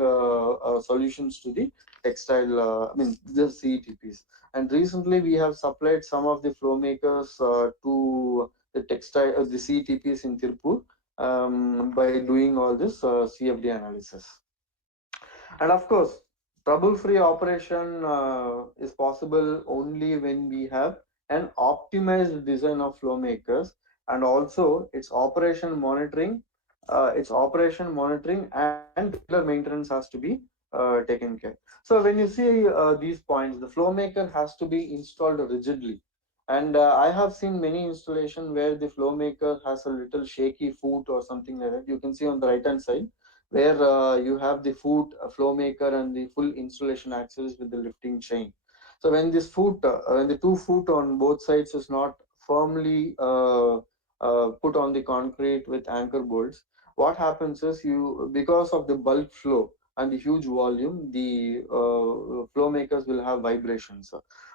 solutions to the textile, the CETPs. And recently we have supplied some of the flow makers to the textile, the CETPs in Tirupur, by doing all this CFD analysis. And of course, trouble-free operation is possible only when we have an optimized design of flow makers, and also its operation monitoring and regular maintenance has to be taken care. So when you see these points, the flow maker has to be installed rigidly. And I have seen many installation where the flow maker has a little shaky foot or something like that. You can see on the right hand side, where you have the foot flow maker and the full installation axis with the lifting chain. So when when the 2 foot on both sides is not firmly put on the concrete with anchor bolts, what happens is, because of the bulk flow and the huge volume, the flow makers will have vibrations.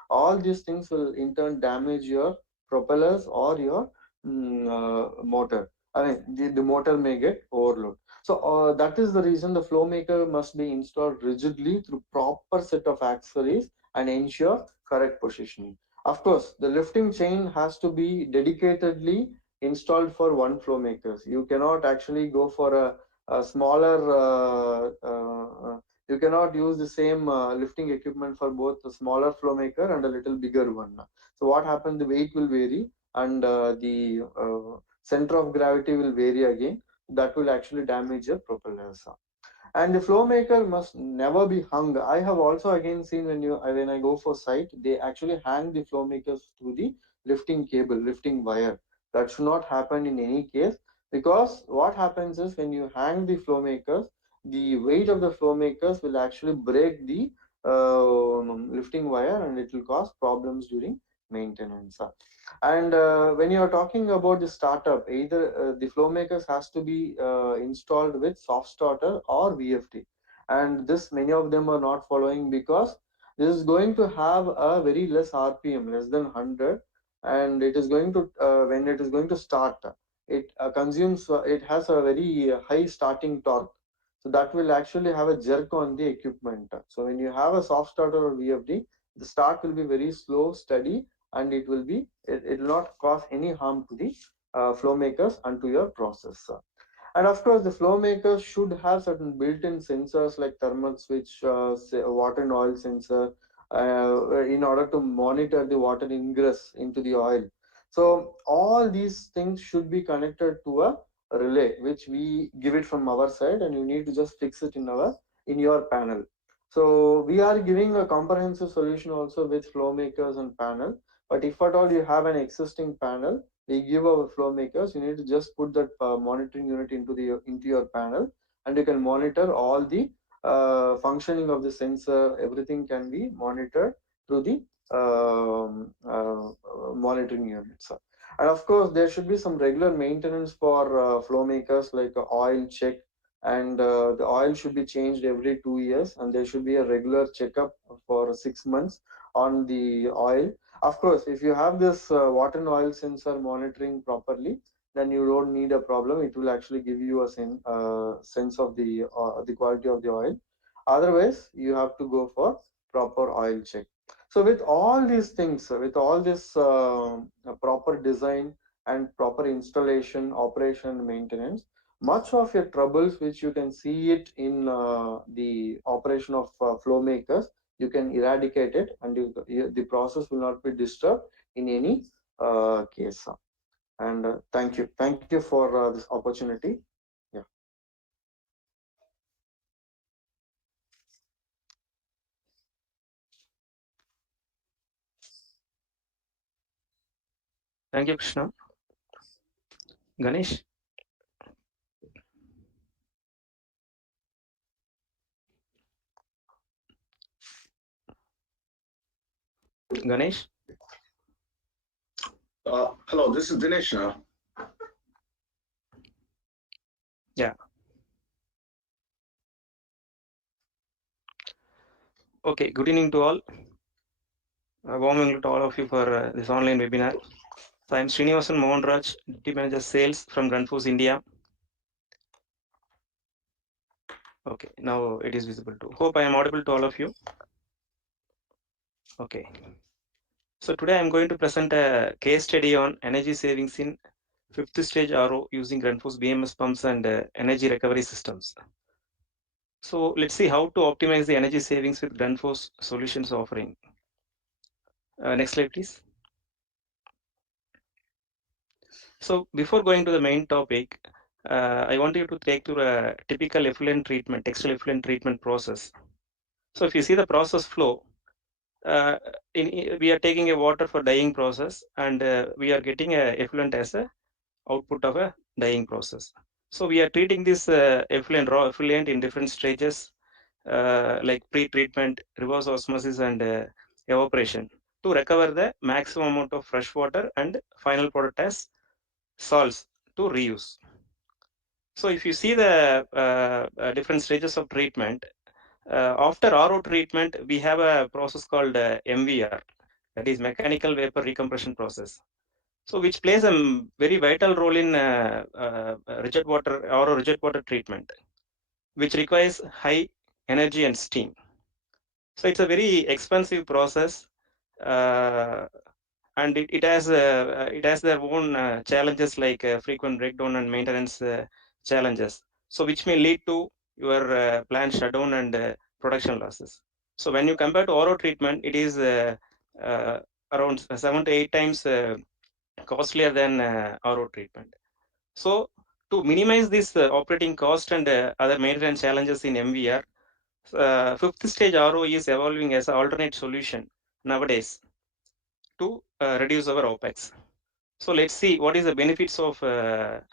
All these things will in turn damage your propellers or your motor. I mean, the motor may get overload. So that is the reason the flow maker must be installed rigidly through proper set of accessories and ensure correct positioning. Of course, the lifting chain has to be dedicatedly installed for one flow makers. You cannot actually go for a smaller, you cannot use the same lifting equipment for both the smaller flow maker and a little bigger one. So what happens, the weight will vary, and the center of gravity will vary again. That will actually damage your propellers. And the flow maker must never be hung. I have also again seen when I go for site, they actually hang the flow makers through the lifting cable, lifting wire. That should not happen in any case, because what happens is when you hang the flow makers, the weight of the flow makers will actually break the lifting wire, and it will cause problems during maintenance. And when you are talking about the startup, either the flow makers has to be installed with soft starter or VFD, and this many of them are not following, because this is going to have a very less RPM, less than 100, and it is going to when it is going to start, it consumes it has a very high starting torque, so that will actually have a jerk on the equipment. So when you have a soft starter or VFD, the start will be very slow, steady, and it will not cause any harm to the flow makers and to your process. And of course, the flow makers should have certain built-in sensors like thermal switch, water and oil sensor, in order to monitor the water ingress into the oil. So all these things should be connected to a relay, which we give it from our side, and you need to just fix it in your panel. So we are giving a comprehensive solution also with flow makers and panel. But if at all you have an existing panel, we give our flow makers. You need to just put that monitoring unit into your panel, and you can monitor all the functioning of the sensor. Everything can be monitored through the monitoring units. And of course, there should be some regular maintenance for flow makers, like oil check, and the oil should be changed every 2 years, and there should be a regular checkup for 6 months on the oil. Of course, if you have this water and oil sensor monitoring properly, then you don't need a problem. It will actually give you a sense of the quality of the oil. Otherwise, you have to go for proper oil check. So with all these things, with all this proper design and proper installation, operation, maintenance, much of your troubles, which you can see it in the operation of flow makers, you can eradicate it, and the process will not be disturbed in any case. And thank you for this opportunity. Yeah. Thank you, Krishna. Ganesh. Ganesh. Hello, this is Dinesh now. Yeah. Okay. Good evening to all. A warm welcome to all of you for this online webinar. So I'm Srinivasan Mohanraj, Deputy Manager Sales from GRUNDFOS India. Okay, now it is visible too. Hope I am audible to all of you. Okay. So today I'm going to present a case study on energy savings in 5th stage RO using GRUNDFOS BMS pumps and energy recovery systems. So let's see how to optimize the energy savings with GRUNDFOS solutions offering. Next slide, please. So before going to the main topic, I want you to take through a typical effluent treatment, textile effluent treatment process. So if you see the process flow, we are taking a water for dyeing process, and we are getting a effluent as a output of a dyeing process. So we are treating this effluent, raw effluent, in different stages, like pre-treatment, reverse osmosis, and evaporation, to recover the maximum amount of fresh water and final product as salts to reuse. So if you see the different stages of treatment, after RO treatment, we have a process called MVR, that is mechanical vapor recompression process. So which plays a very vital role in rigid water or rigid water treatment, which requires high energy and steam. So it's a very expensive process, and it has their own challenges like frequent breakdown and maintenance challenges. So which may lead to your plant shutdown and production losses. So when you compare to RO treatment, it is around 7 to 8 times costlier than RO treatment. So to minimize this operating cost and other maintenance challenges in MVR, fifth stage RO is evolving as an alternate solution nowadays to reduce our OPEX. So let's see what is the benefits of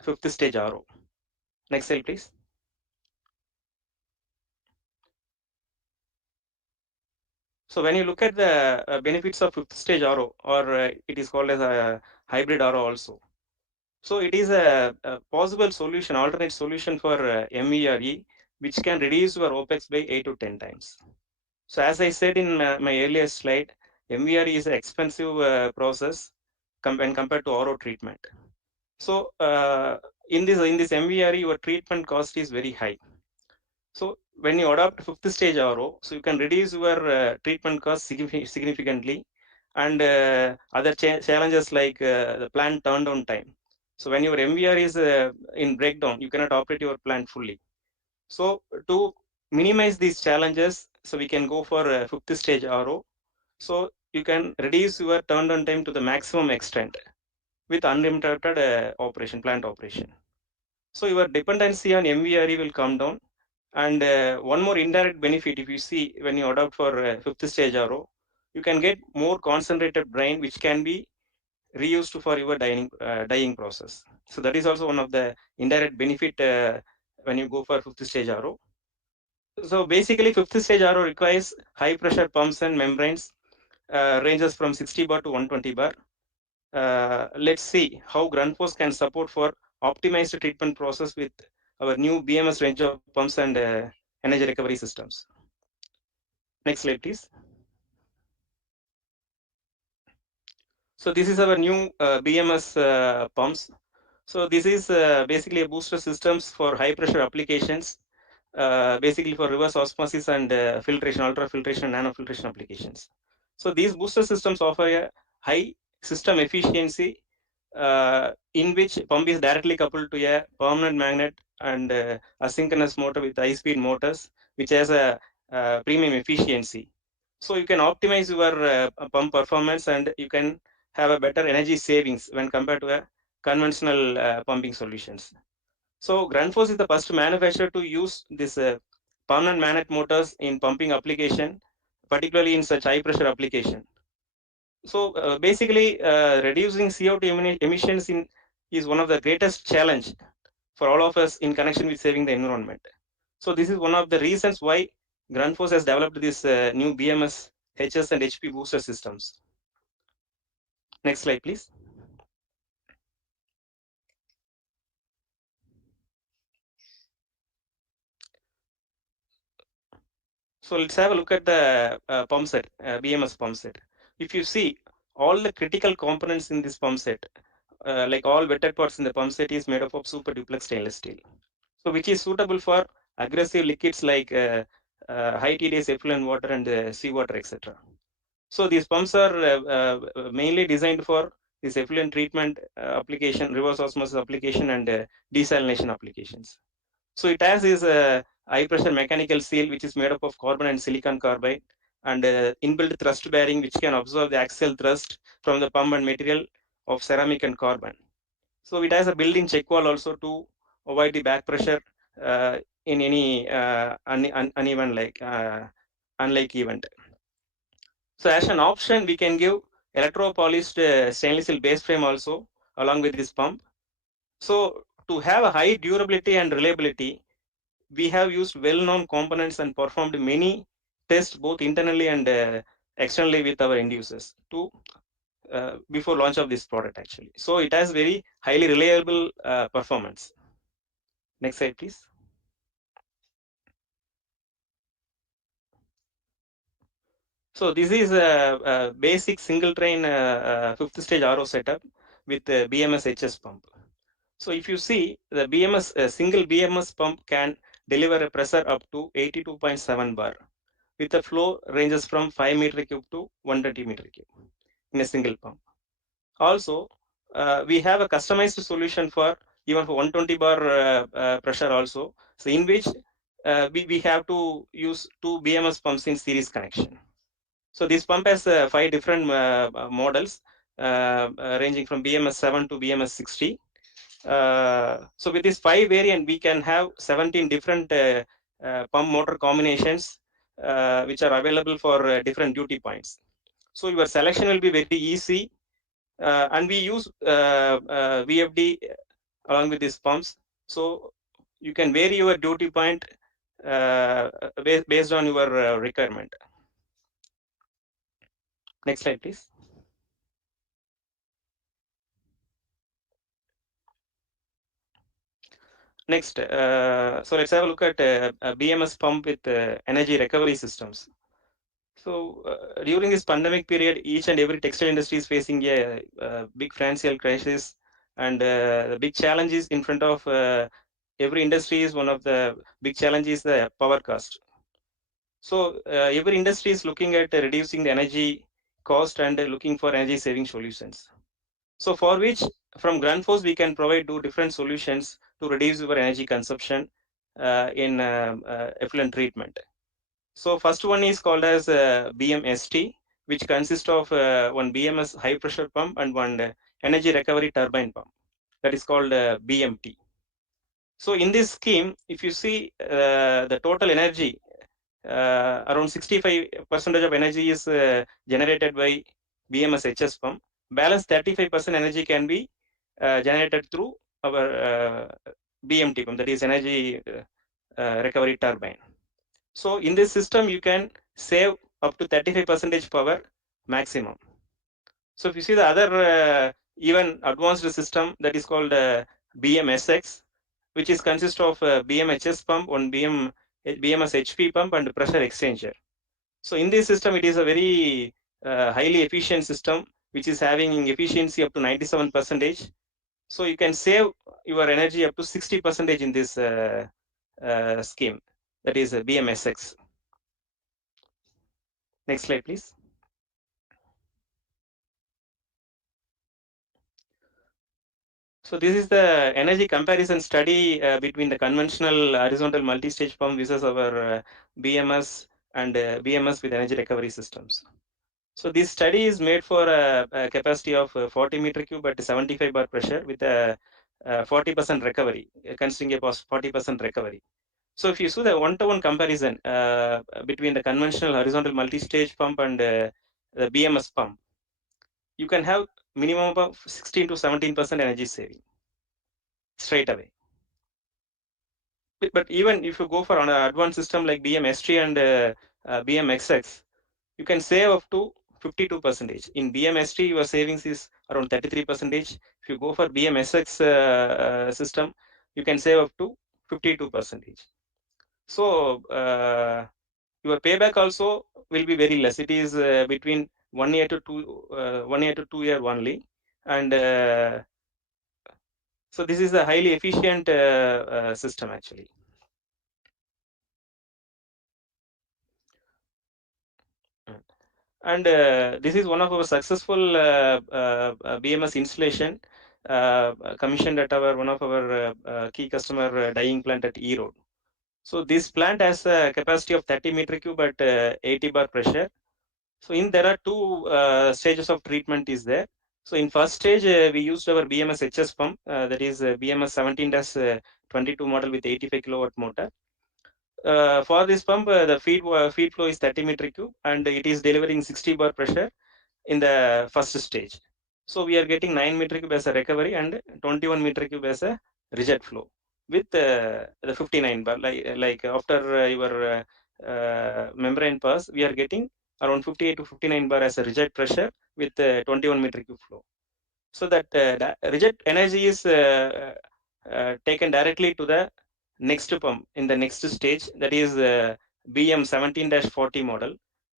fifth stage RO. Next slide, please. So when you look at the benefits of fifth stage RO, or it is called as a hybrid RO also. So it is a possible solution, alternate solution for MERE, which can reduce your OPEX by 8 to 10 times. So as I said in my earlier slide, MERE is an expensive process when compared to RO treatment. So in this MERE, your treatment cost is very high. So when you adopt fifth stage RO, so you can reduce your treatment cost significantly, and other challenges like the plant turnaround time. So when your MVR is in breakdown, you cannot operate your plant fully. So to minimize these challenges, so we can go for fifth stage RO. So you can reduce your turnaround time to the maximum extent with unlimited plant operation. So your dependency on MVRE will come down. And one more indirect benefit, if you see when you adopt for fifth stage RO, you can get more concentrated brine, which can be reused for your dyeing process. So that is also one of the indirect benefit when you go for fifth stage RO. So basically, fifth stage RO requires high pressure pumps and membranes, ranges from 60 bar to 120 bar. Let's see how GRUNDFOS can support for optimized treatment process with our new BMS range of pumps and energy recovery systems. Next slide, please. So this is our new BMS pumps. So this is basically a booster systems for high pressure applications, basically for reverse osmosis and filtration, ultrafiltration, and nanofiltration applications. So these booster systems offer a high system efficiency in which pump is directly coupled to a permanent magnet and asynchronous motor with high-speed motors, which has a premium efficiency. So you can optimize your pump performance, and you can have a better energy savings when compared to a conventional pumping solutions. So GRUNDFOS is the first manufacturer to use this permanent magnet motors in pumping application, particularly in such high pressure application. So basically, reducing CO2 emissions is one of the greatest challenge for all of us in connection with saving the environment. So this is one of the reasons why GRUNDFOS has developed this new BMS, HS, and HP booster systems. Next slide, please. So let's have a look at the pump set, BMS pump set. If you see, all the critical components in this pump set, like all wetted parts in the pump set, is made up of super duplex stainless steel. So which is suitable for aggressive liquids like high TDS effluent water and seawater, etc. So these pumps are mainly designed for this effluent treatment application, reverse osmosis application, and desalination applications. So it has this high pressure mechanical seal, which is made up of carbon and silicon carbide, and inbuilt thrust bearing, which can absorb the axial thrust from the pump and material of ceramic and carbon. So it has a built-in check valve also to avoid the back pressure in any uneven unlike event. So as an option, we can give electro-polished stainless steel base frame also along with this pump. So to have a high durability and reliability, we have used well-known components and performed many tests both internally and externally with our end users to before launch of this product actually. So it has very highly reliable performance. Next slide, please. So this is a basic single train fifth stage RO setup with BMS HS pump. So if you see the BMS, single BMS pump can deliver a pressure up to 82.7 bar with a flow ranges from 5 meter cube to 120 meter cube in a single pump. Also, we have a customized solution for even for 120 bar pressure also. So in which we have to use 2 BMS pumps in series connection. So this pump has 5 different models ranging from BMS 7 to BMS 60. So with this 5 variant, we can have 17 different pump motor combinations which are available for different duty points. So your selection will be very easy, and we use VFD along with these pumps. So you can vary your duty point based on your requirement. Next slide, please. Next, so let's have a look at a BMS pump with energy recovery systems. So during this pandemic period, each and every textile industry is facing a big financial crisis, and the big challenges in front of every industry is one of the big challenges, the power cost. So every industry is looking at reducing the energy cost and looking for energy saving solutions. So for which from GRUNDFOS we can provide 2 different solutions to reduce your energy consumption in effluent treatment. So first one is called as BMST, which consists of one BMS high pressure pump and one energy recovery turbine pump. That is called BMT. So in this scheme, if you see the total energy, around 65% of energy is generated by BMS HS pump. Balance 35% energy can be generated through our BMT pump, that is energy recovery turbine. So in this system, you can save up to 35% power maximum. So if you see the other even advanced system, that is called BMSX, which is consist of BMHS pump, one BMS HP pump, and pressure exchanger. So in this system, it is a very highly efficient system, which is having efficiency up to 97%. So you can save your energy up to 60% in this scheme, that is BMSX. Next slide, please. So this is the energy comparison study between the conventional horizontal multi-stage pump versus our BMS and BMS with energy recovery systems. So this study is made for a capacity of 40 meter cube at 75 bar pressure with a 40% recovery, considering a 40% recovery. So if you see the one-to-one comparison between the conventional horizontal multi-stage pump and the BMS pump, you can have minimum of 16 to 17% energy saving straight away. But even if you go for an advanced system like BMST and BMXX, you can save up to 52%. In BMST, your savings is around 33%. If you go for BMSX system, you can save up to 52%. So your payback also will be very less. It is between 1 year to 2 year only, and so this is a highly efficient system actually. And this is one of our successful BMS installation commissioned at one of our key customer dyeing plant at E-Road. So this plant has a capacity of 30 meter cube at 80 bar pressure. So there are 2 stages of treatment is there. So in first stage, we used our BMS HS pump, that is BMS 17-22 model with 85 kilowatt motor. For this pump, the feed flow is 30 meter cube and it is delivering 60 bar pressure in the first stage. So we are getting 9 meter cube as a recovery and 21 meter cube as a reject flow with the 59 bar. Like after your membrane pass, we are getting around 58 to 59 bar as a reject pressure with 21 meter cube flow. So that reject energy is taken directly to the next pump in the next stage, that is BM 17-40 model.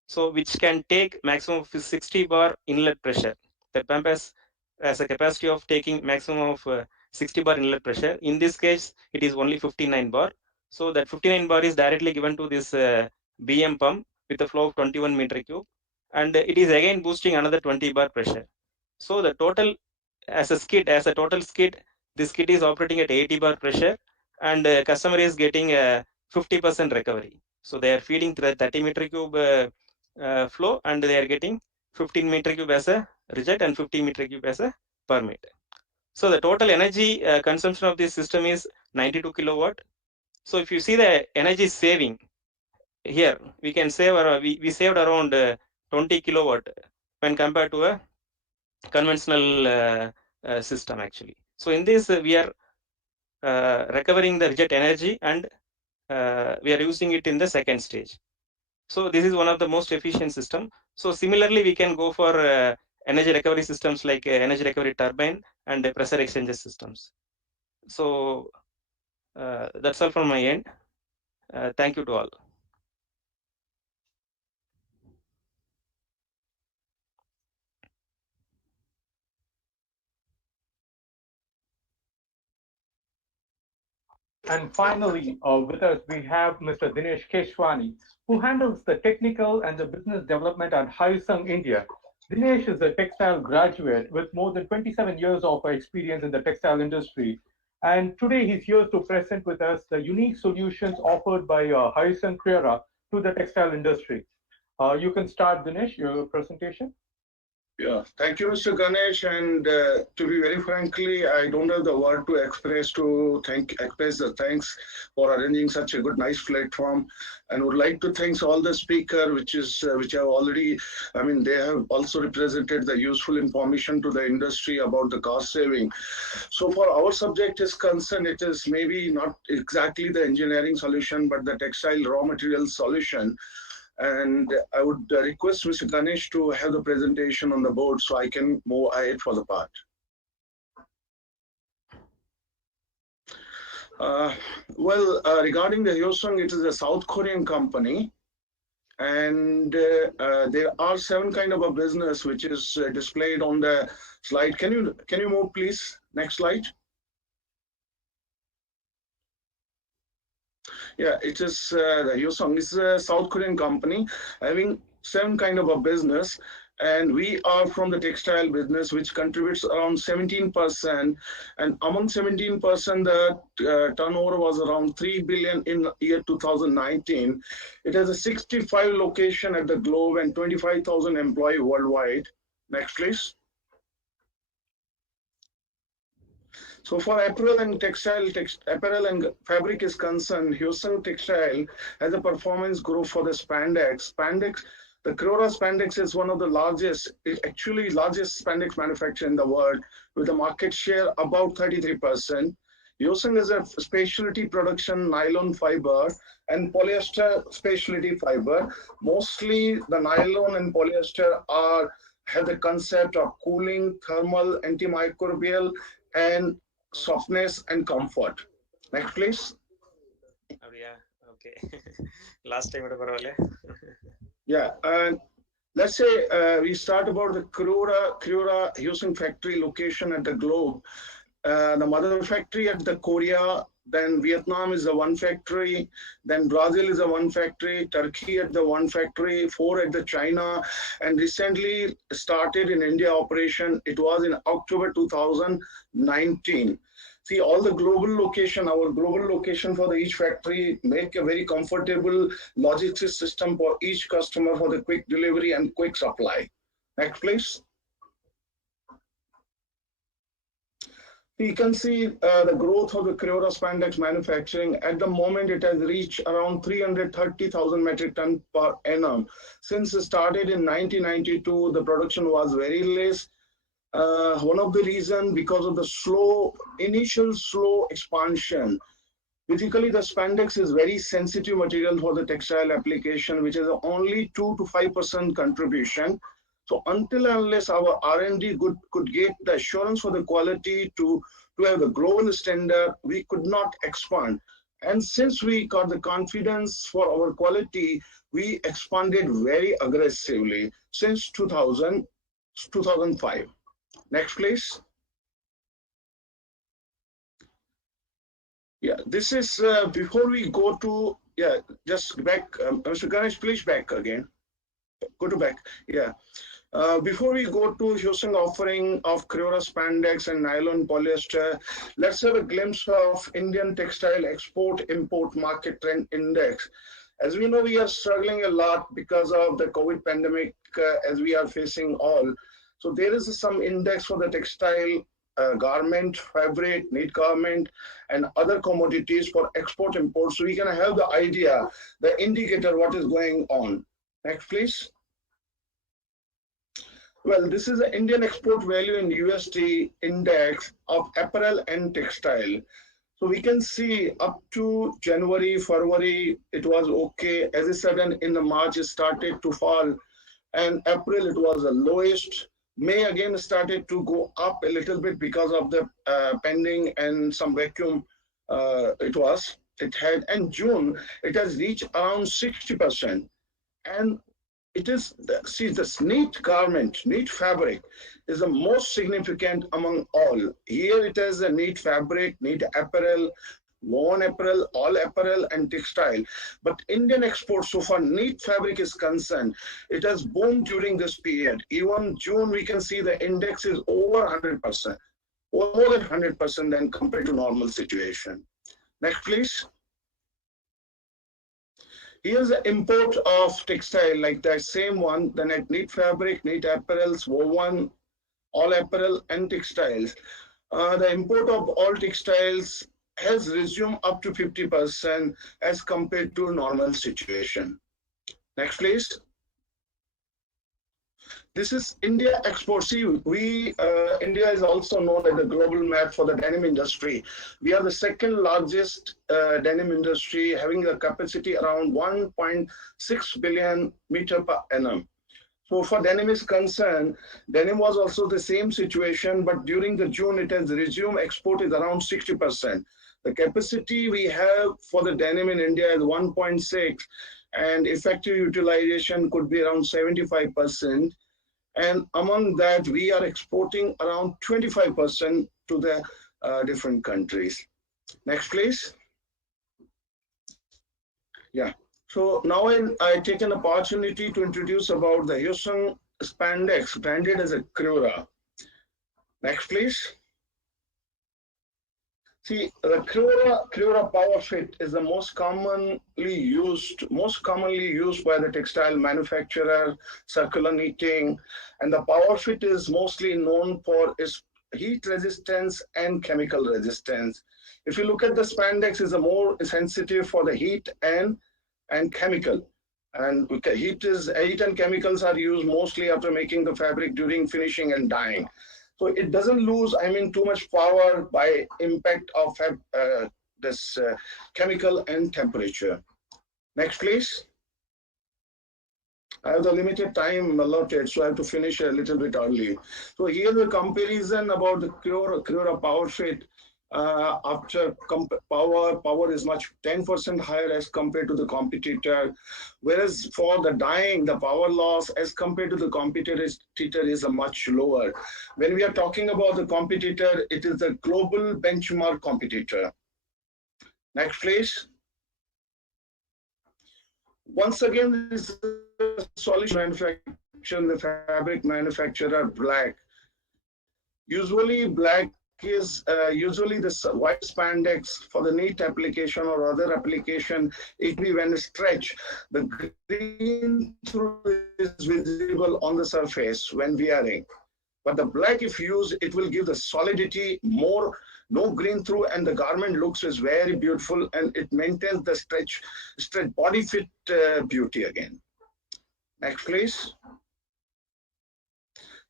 So which can take maximum of 60 bar inlet pressure. The pump has a capacity of taking maximum of 60 bar inlet pressure. In this case, it is only 59 bar. So that 59 bar is directly given to this BM pump with a flow of 21 meter cube, and it is again boosting another 20 bar pressure. So the total as a total skid, this skid is operating at 80 bar pressure, and customer is getting a 50% recovery. So they are feeding the 30 meter cube flow, and they are getting 15 meter cube as a reject and 15 meter cube as a permit. So the total energy consumption of this system is 92 kilowatt. So if you see the energy saving here, we can save we saved around 20 kilowatt when compared to a conventional system actually. So in this we are recovering the reject energy, and we are using it in the second stage. So this is one of the most efficient system. So similarly, we can go for energy recovery systems like energy recovery turbine and pressure exchanger systems. So that's all from my end. Thank you to all. And finally, with us, we have Mr. Dinesh Keshwani, who handles the technical and the business development at Hyosung India. Dinesh is a textile graduate with more than 27 years of experience in the textile industry. And today he's here to present with us the unique solutions offered by Hyosung Creora to the textile industry. You can start, Dinesh, your presentation. Yeah, thank you, Mr. Ganesh. And to be very frankly, I don't have the word to express the thanks for arranging such a good, nice platform. And would like to thank all the speaker, which have already, they have also represented the useful information to the industry about the cost saving. So for our subject is concerned, it is maybe not exactly the engineering solution, but the textile raw material solution. And I would request Mr. Ganesh to have the presentation on the board so I can move ahead for the part. Regarding the Hyosung, it is a South Korean company. And there are 7 kind of a business which is displayed on the slide. Can you move, please? Next slide. Yeah, it is the Hyosung. It's a South Korean company having 7 kind of a business, and we are from the textile business, which contributes around 17%. And among 17%, the turnover was around 3 billion in year 2019. It has a 65 location at the globe and 25,000 employees worldwide. Next, please. So for apparel and apparel and fabric is concerned, Hyosung Textile has a performance group for the spandex. The Creora spandex is one of the largest spandex manufacturer in the world, with a market share about 33%. Hyosung is a specialty production nylon fiber and polyester specialty fiber. Mostly the nylon and polyester have the concept of cooling, thermal, antimicrobial, and softness and comfort. Next, please. Oh, yeah, okay. Last time, yeah, and let's say we start about the Creora Hyosung factory location at the globe. The mother factory at the Korea, then Vietnam is the one factory, then Brazil is the one factory, Turkey at the one factory, 4 at the China, and recently started in India operation. It was in October 2019. See, all the global location, our global location for each factory make a very comfortable logistics system for each customer for the quick delivery and quick supply. Next, please. You can see the growth of the Creora spandex manufacturing. At the moment, it has reached around 330,000 metric ton per annum. Since it started in 1992, the production was very less. One of the reasons because of the initial slow expansion. Basically, the spandex is very sensitive material for the textile application, which is only 2 to 5% contribution. So until and unless our R&D could get the assurance for the quality to have the global standard, we could not expand. And since we got the confidence for our quality, we expanded very aggressively since 2005. Next, please. Yeah, this is before we go to, just back, Mr. Ganesh, please back again. Go to back, yeah. Before we go to Hyosung offering of Creora spandex and nylon polyester, let's have a glimpse of Indian textile export-import market trend index. As we know, we are struggling a lot because of the COVID pandemic, as we are facing all. So there is some index for the textile, garment, fabric, knit garment, and other commodities for export-import. So we can have the idea, the indicator, what is going on. Next, please. Well, this is the Indian export value in USD index of apparel and textile. So we can see up to January, February, it was okay. As I said, in the March, it started to fall. And April, it was the lowest. May again started to go up a little bit because of the pending and some vacuum it had. And June, it has reached around 60%. And it is, see, this knit garment, knit fabric is the most significant among all. Here it is a knit fabric, knit apparel, woven apparel, all apparel and textile. But Indian exports, so far knit fabric is concerned, it has boomed during this period. Even June, we can see the index is over 100%, or more than 100% than compared to normal situation. Next, please. Here's the import of textile, like that same one, the knit fabric, knit apparels, woven, all apparel and textiles. The import of all textiles has resumed up to 50% as compared to normal situation. Next, please. This is India export. See, India is also known as the global map for the denim industry. We are the second largest denim industry, having a capacity around 1.6 billion meter per annum. So for denim is concerned, denim was also the same situation, but during the June, it has resumed export is around 60%. The capacity we have for the denim in India is 1.6, and effective utilization could be around 75%. And among that, we are exporting around 25% to the different countries. Next, please. Yeah. So now I take an opportunity to introduce about the Hyosung spandex branded as a Creora. Next, please. See, the Creora Power Fit is the most commonly used by the textile manufacturer, circular knitting, and the Power Fit is mostly known for its heat resistance and chemical resistance. If you look at the spandex, is a more sensitive for the heat and chemical. And heat and chemicals are used mostly after making the fabric during finishing and dyeing. So it doesn't lose, too much power by impact of this chemical and temperature. Next, please. I have the limited time allotted, so I have to finish a little bit early. So here the comparison about the Creora Power Fit. After power is much 10% higher as compared to the competitor, whereas for the dyeing, the power loss as compared to the competitor is a much lower. When we are talking about the competitor, it is the global benchmark competitor. Next, please. Once again, this is a solution manufacturer, the fabric manufacturer black. Usually black is usually the white spandex for the knit application or other application. It be when stretch, the green through is visible on the surface when wearing. But the black, if used, it will give the solidity more, no green through, and the garment looks is very beautiful, and it maintains the stretch body fit beauty again. Next, please.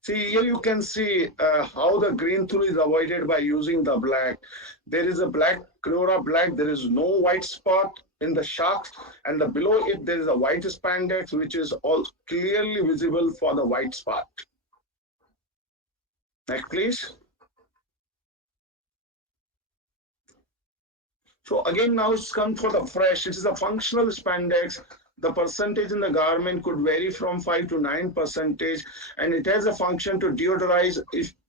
See, here you can see how the green through is avoided by using the black. There is a black, Creora black, there is no white spot in the shocks, and below it there is a white spandex, which is all clearly visible for the white spot. Next, please. So again, now it's come for the fresh. It is a functional spandex. The percentage in the garment could vary from 5 to 9%, and it has a function to deodorize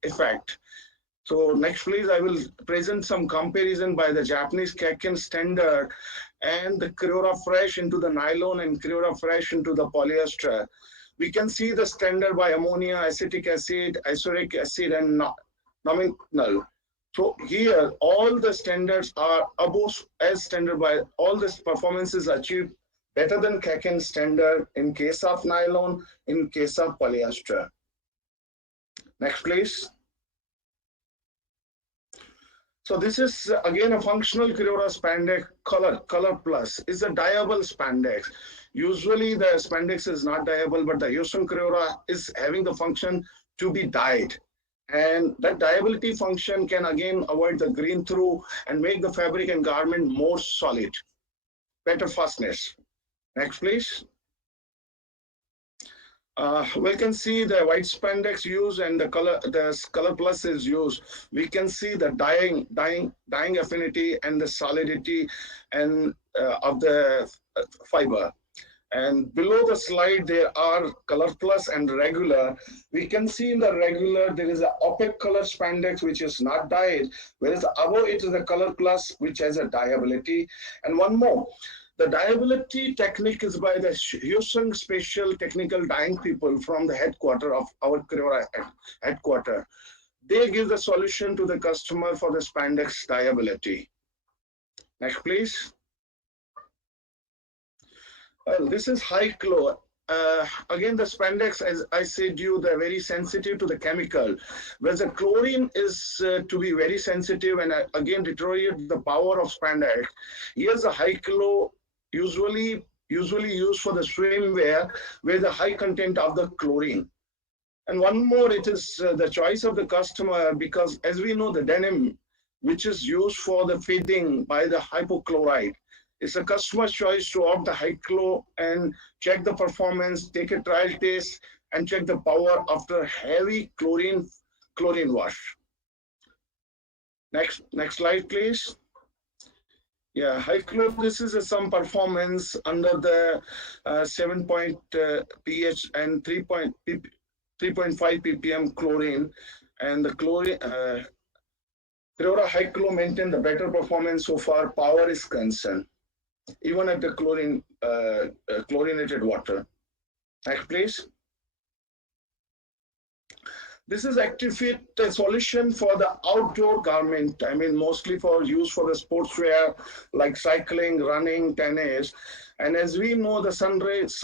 effect. So next, please, I will present some comparison by the Japanese Kaken standard and the Creora Fresh into the nylon and Creora Fresh into the polyester. We can see the standard by ammonia, acetic acid, isoric acid, and nominal. So here, all the standards are above as standard by all this performance is achieved better than Kaken standard in case of nylon, in case of polyester. Next, please. So this is again a functional Creora spandex color plus. It's a dyeable spandex. Usually the spandex is not dyeable, but the Hyosung Creora is having the function to be dyed. And that dyeability function can again avoid the green through and make the fabric and garment more solid, better fastness. Next, please. We can see the white spandex used and the color plus is used. We can see the dyeing affinity and the solidity and of the fiber. And below the slide, there are color plus and regular. We can see in the regular, there is an opaque color spandex, which is not dyed, whereas above it is a color plus, which has a dyeability. And one more, the dyeability technique is by the Hyosung Special Technical Dyeing people from the headquarter of our Creora headquarter. They give the solution to the customer for the spandex dyeability. Next, please. This is high chlor. Again, the spandex, as I said you, they're very sensitive to the chemical. Whereas the chlorine is to be very sensitive and again deteriorate the power of spandex. Here's a high chlor, usually used for the swimwear, where the high content of the chlorine. And one more, it is the choice of the customer, because as we know, the denim, which is used for the feeding by the hypochlorite, it's a customer's choice to opt the high chlor and check the performance, take a trial test, and check the power after heavy chlorine wash. Next slide, please. Yeah, high chlor, this is some performance under the 7 pH and 3.5 ppm chlorine. And the chlorine, Creora high chlor maintain the better performance so far power is concerned, even at the chlorinated water. Next, please. This is ActiveFit, a solution for the outdoor garment. I mean, mostly for use for the sportswear like cycling, running, tennis. And as we know, the sun rays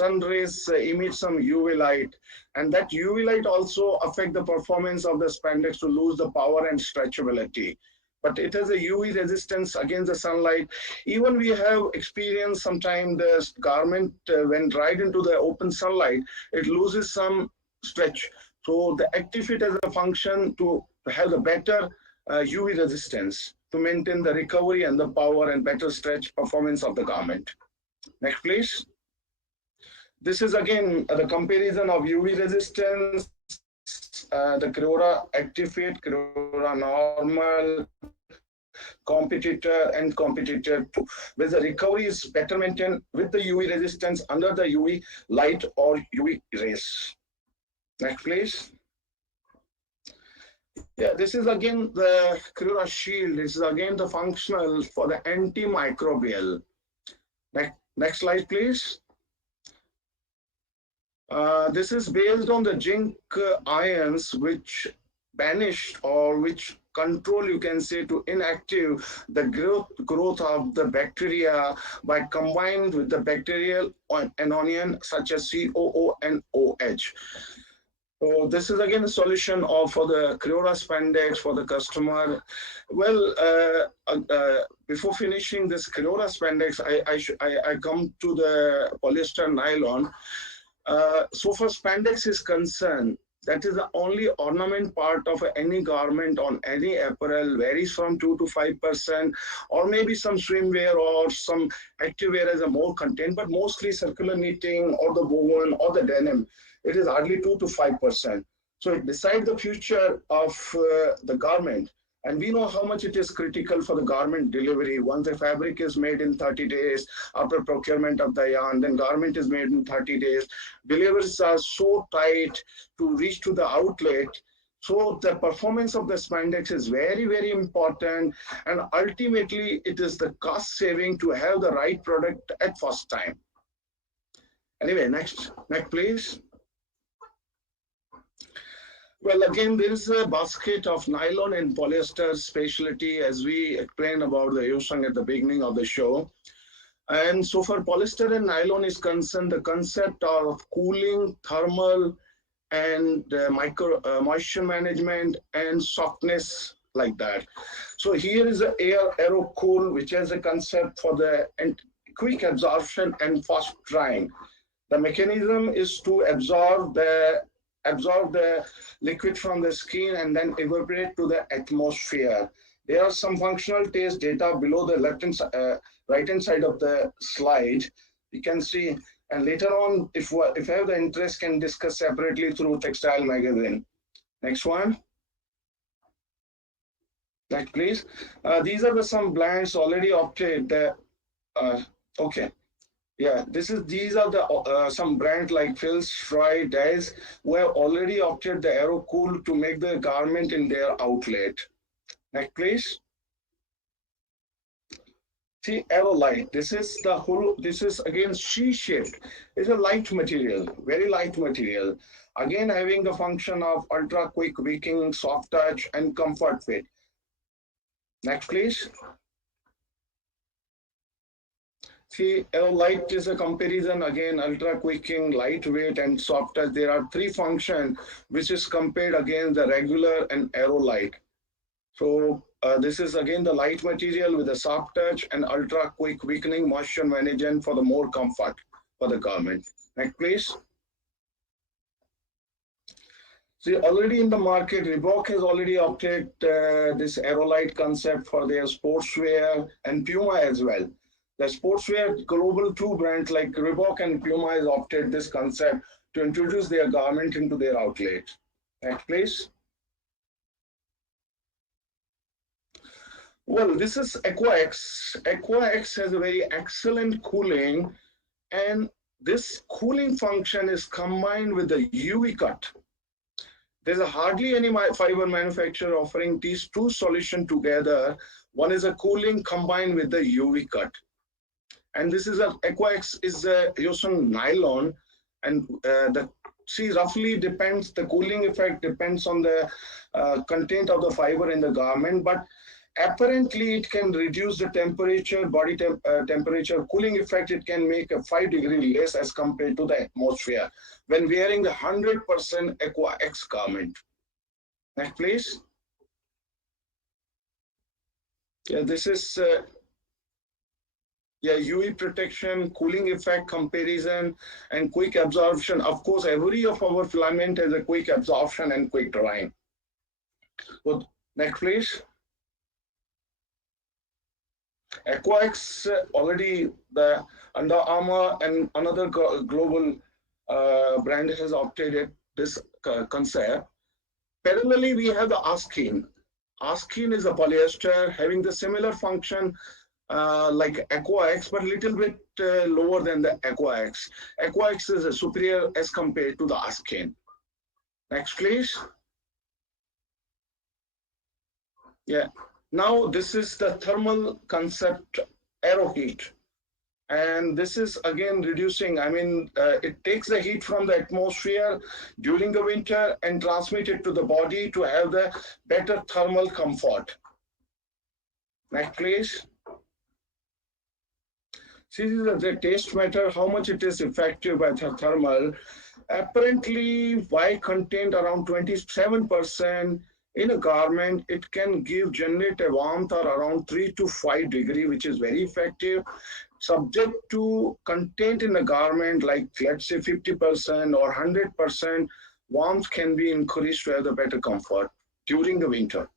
emit some UV light, and that UV light also affect the performance of the spandex to lose the power and stretchability. But it has a UV resistance against the sunlight. Even we have experienced sometime the garment when dried into the open sunlight, it loses some stretch. So the ActiveFit has a function to have a better UV resistance to maintain the recovery and the power and better stretch performance of the garment. Next, please. This is again the comparison of UV resistance, the Creora ActiveFit, Creora normal, competitor and competitor 2, where the recovery is better maintained with the UV resistance under the UV light or UV rays. Next, please. Yeah, this is again the Creora shield. This is again the functional for the antimicrobial. Next slide, please. This is based on the zinc ions, which banish or which control, you can say, to inactive the growth of the bacteria by combined with the bacterial anion such as COO and OH. So this is again a solution for the Creora spandex for the customer. Well, before finishing this Creora spandex, I come to the polyester nylon. So far spandex is concerned, that is the only ornament part of any garment on any apparel, varies from 2 to 5%, or maybe some swimwear or some activewear has a more content, but mostly circular knitting or the woven or the denim, it is hardly 2 to 5%. So it decides the future of the garment. And we know how much it is critical for the garment delivery. Once the fabric is made in 30 days after procurement of the yarn, then garment is made in 30 days. Deliveries are so tight to reach to the outlet. So the performance of the spandex is very, very important. And ultimately, it is the cost saving to have the right product at first time. Anyway, next please. Well, again, there is a basket of nylon and polyester specialty, as we explained about the Hyosung at the beginning of the show. And so for polyester and nylon is concerned, the concept of cooling, thermal, and moisture management and softness like that. So here is the aero cool, which has a concept for the quick absorption and fast drying. The mechanism is to absorb the liquid from the skin and then evaporate to the atmosphere. There are some functional test data below the right hand side of the slide. You can see, and later on, if I have the interest, can discuss separately through Textile magazine. Next one. Next, please. These are some brands already opted. Okay. Yeah, these are the some brands like Phil's, Fry, Dice, who have already opted the Aero Cool to make the garment in their outlet. Next, please. See, Aerolite. This is again C-shaped. It's a light material, very light material. Again, having the function of ultra quick wicking, soft touch, and comfort fit. Next, please. See, Aerolite is a comparison, again, ultra quicking, lightweight, and soft touch. There are three functions which is compared against the regular and Aerolite. So this is again the light material with a soft touch and ultra quick weakening moisture management for the more comfort for the garment. Next, please. See, already in the market, Reebok has already opted this Aerolite concept for their sportswear, and Puma as well. The sportswear global two brands like Reebok and Puma has opted this concept to introduce their garment into their outlet. Next, please. Well, this is AquaX. AquaX has a very excellent cooling, and this cooling function is combined with the UV cut. There's hardly any fiber manufacturer offering these two solutions together. One is a cooling combined with the UV cut. And this is AquaX is a Hyosung nylon, and roughly depends, the cooling effect depends on the content of the fiber in the garment, but apparently it can reduce the temperature, body temperature, cooling effect. It can make a 5 degrees less as compared to the atmosphere when wearing the 100% AquaX garment. Next, please. Yeah, this is UV protection, cooling effect comparison, and quick absorption. Of course, every of our filament has a quick absorption and quick drying. So, next, please. AquaX already, the Under Armour and another global brand has opted this concept. Parallelly, we have the Askin. Askin is a polyester having the similar function like AquaX, but a little bit lower than the AquaX. AquaX is a superior as compared to the Askin. Next, please. Yeah. Now this is the thermal concept, aero heat. And this is again reducing, it takes the heat from the atmosphere during the winter and transmit it to the body to have the better thermal comfort. Next, please. See, the taste matter, how much it is effective by the thermal. Apparently, while contained around 27%, in a garment, it can generate a warmth or around 3 to 5 degrees, which is very effective. Subject to content in the garment, like let's say 50% or 100%, warmth can be increased to have the better comfort during the winter.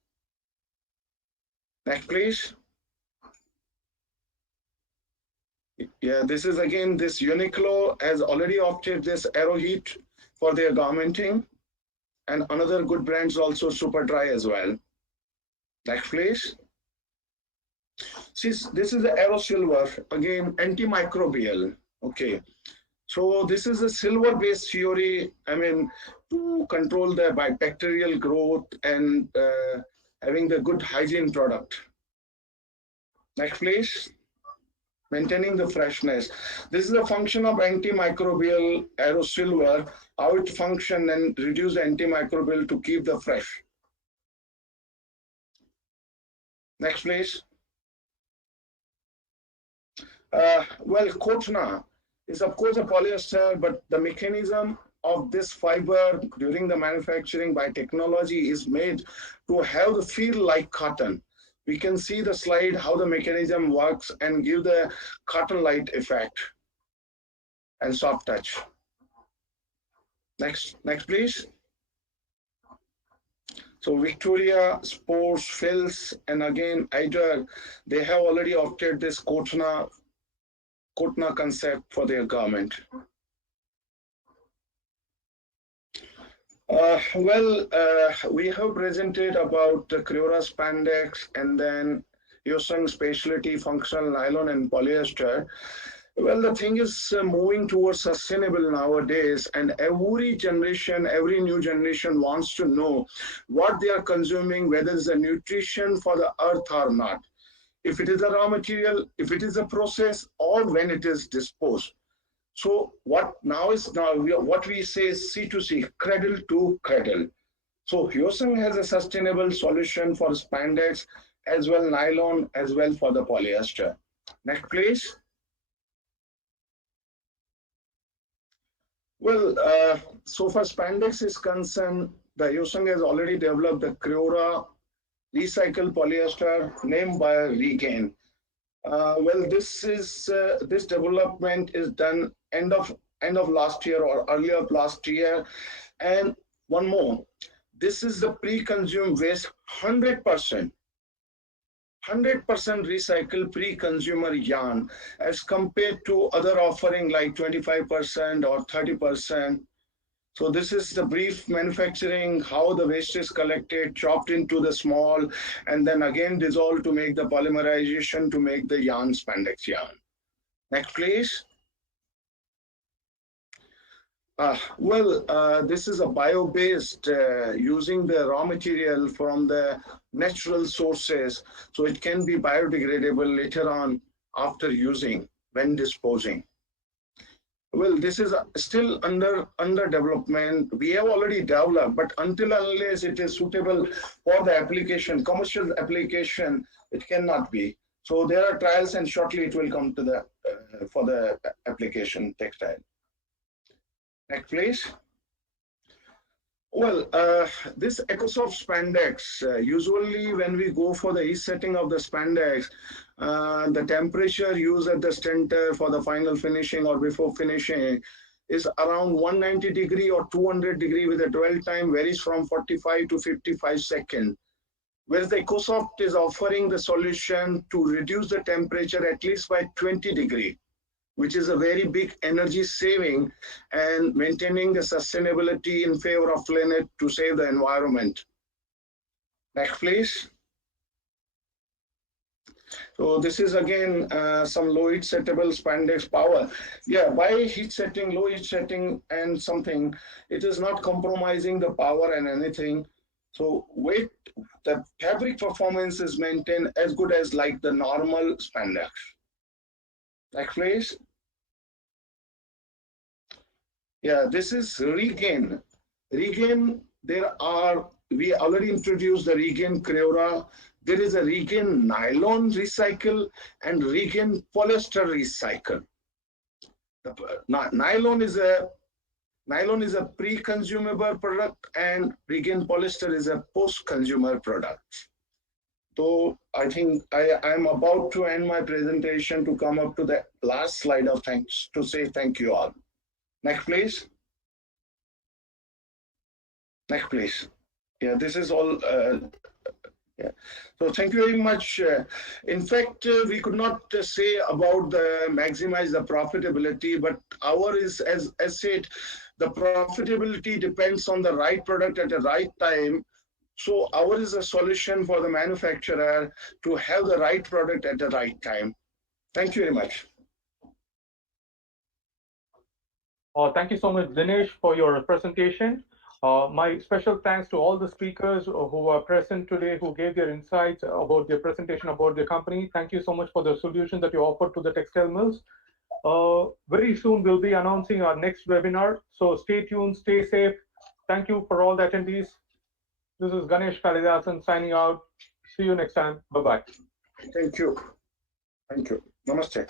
Next, please. Yeah, this is again, this Uniqlo has already opted this Aero Heat for their garmenting. And another good brands also Super Dry as well. Next, please. See, this is the Aero Silver, again, antimicrobial. Okay. So this is a silver-based theory, to control the bacterial growth and having the good hygiene product. Next, please. maintaining the freshness. This is a function of antimicrobial aerosilver, how it function and reduce the antimicrobial to keep the fresh. Next, please. Well, Kotna is of course a polyester, but the mechanism of this fiber during the manufacturing by technology is made to have the feel like cotton. We can see the slide how the mechanism works and give the cotton-like effect and soft touch. Next, please. So Victoria, Sports, Fills, and again Eider, they have already opted this Kotna concept for their garment. We have presented about the Creora spandex and then Hyosung specialty functional nylon and polyester. Well, the thing is moving towards sustainable nowadays, and every new generation wants to know what they are consuming, whether it's a nutrition for the earth or not. If it is a raw material, if it is a process, or when it is disposed. So what we say is C2C, cradle to cradle. So Hyosung has a sustainable solution for spandex as well nylon as well for the polyester. Next, please. Well, so far spandex is concerned, the Hyosung has already developed the Creora recycled polyester named by Regain. This development is done end of last year or earlier of last year. And one more, this is the pre-consumed waste 100% recycled pre-consumer yarn as compared to other offering like 25% or 30%. So this is the brief manufacturing, how the waste is collected, chopped into the small, and then again dissolved to make the polymerization to make the yarn, spandex yarn. Next, please. This is a bio-based, using the raw material from the natural sources, so it can be biodegradable later on after using, when disposing. Well, this is still under development. We have already developed, but until unless it is suitable for the application, commercial application, it cannot be. So there are trials, and shortly it will come to the for the application textile. Next, please. Well, this EcoSoft spandex, usually when we go for the heat setting of the spandex, the temperature used at the center for the final finishing or before finishing is around 190 degree or 200 degree with a dwell time varies from 45 to 55 seconds. Whereas the EcoSoft is offering the solution to reduce the temperature at least by 20 degree, which is a very big energy saving and maintaining the sustainability in favor of planet to save the environment. Next, please. So this is again some low heat settable spandex power. Yeah, by heat setting, low heat setting and something, it is not compromising the power and anything. So weight, the fabric performance is maintained as good as like the normal spandex. Next, please. Yeah, this is Regain. Regain, we already introduced the Regain Creora. There is a Regain nylon recycle and Regain polyester recycle. Nylon is a pre-consumable product and Regain polyester is a post-consumer product. So I think I am about to end my presentation to come up to the last slide of thanks to say thank you all. Next, please. Next, please. Yeah, this is all. Yeah. So thank you very much. In fact, we could not say about the maximize the profitability, but our is as said, the profitability depends on the right product at the right time. So our is a solution for the manufacturer to have the right product at the right time. Thank you very much. Thank you so much, Dinesh, for your presentation. My special thanks to all the speakers who are present today, who gave their insights about their presentation about their company. Thank you so much for the solution that you offered to the textile mills. Very soon we'll be announcing our next webinar. So stay tuned, stay safe. Thank you for all the attendees. This is Ganesh Kalidasan signing out. See you next time. Bye-bye. Thank you. Thank you. Namaste.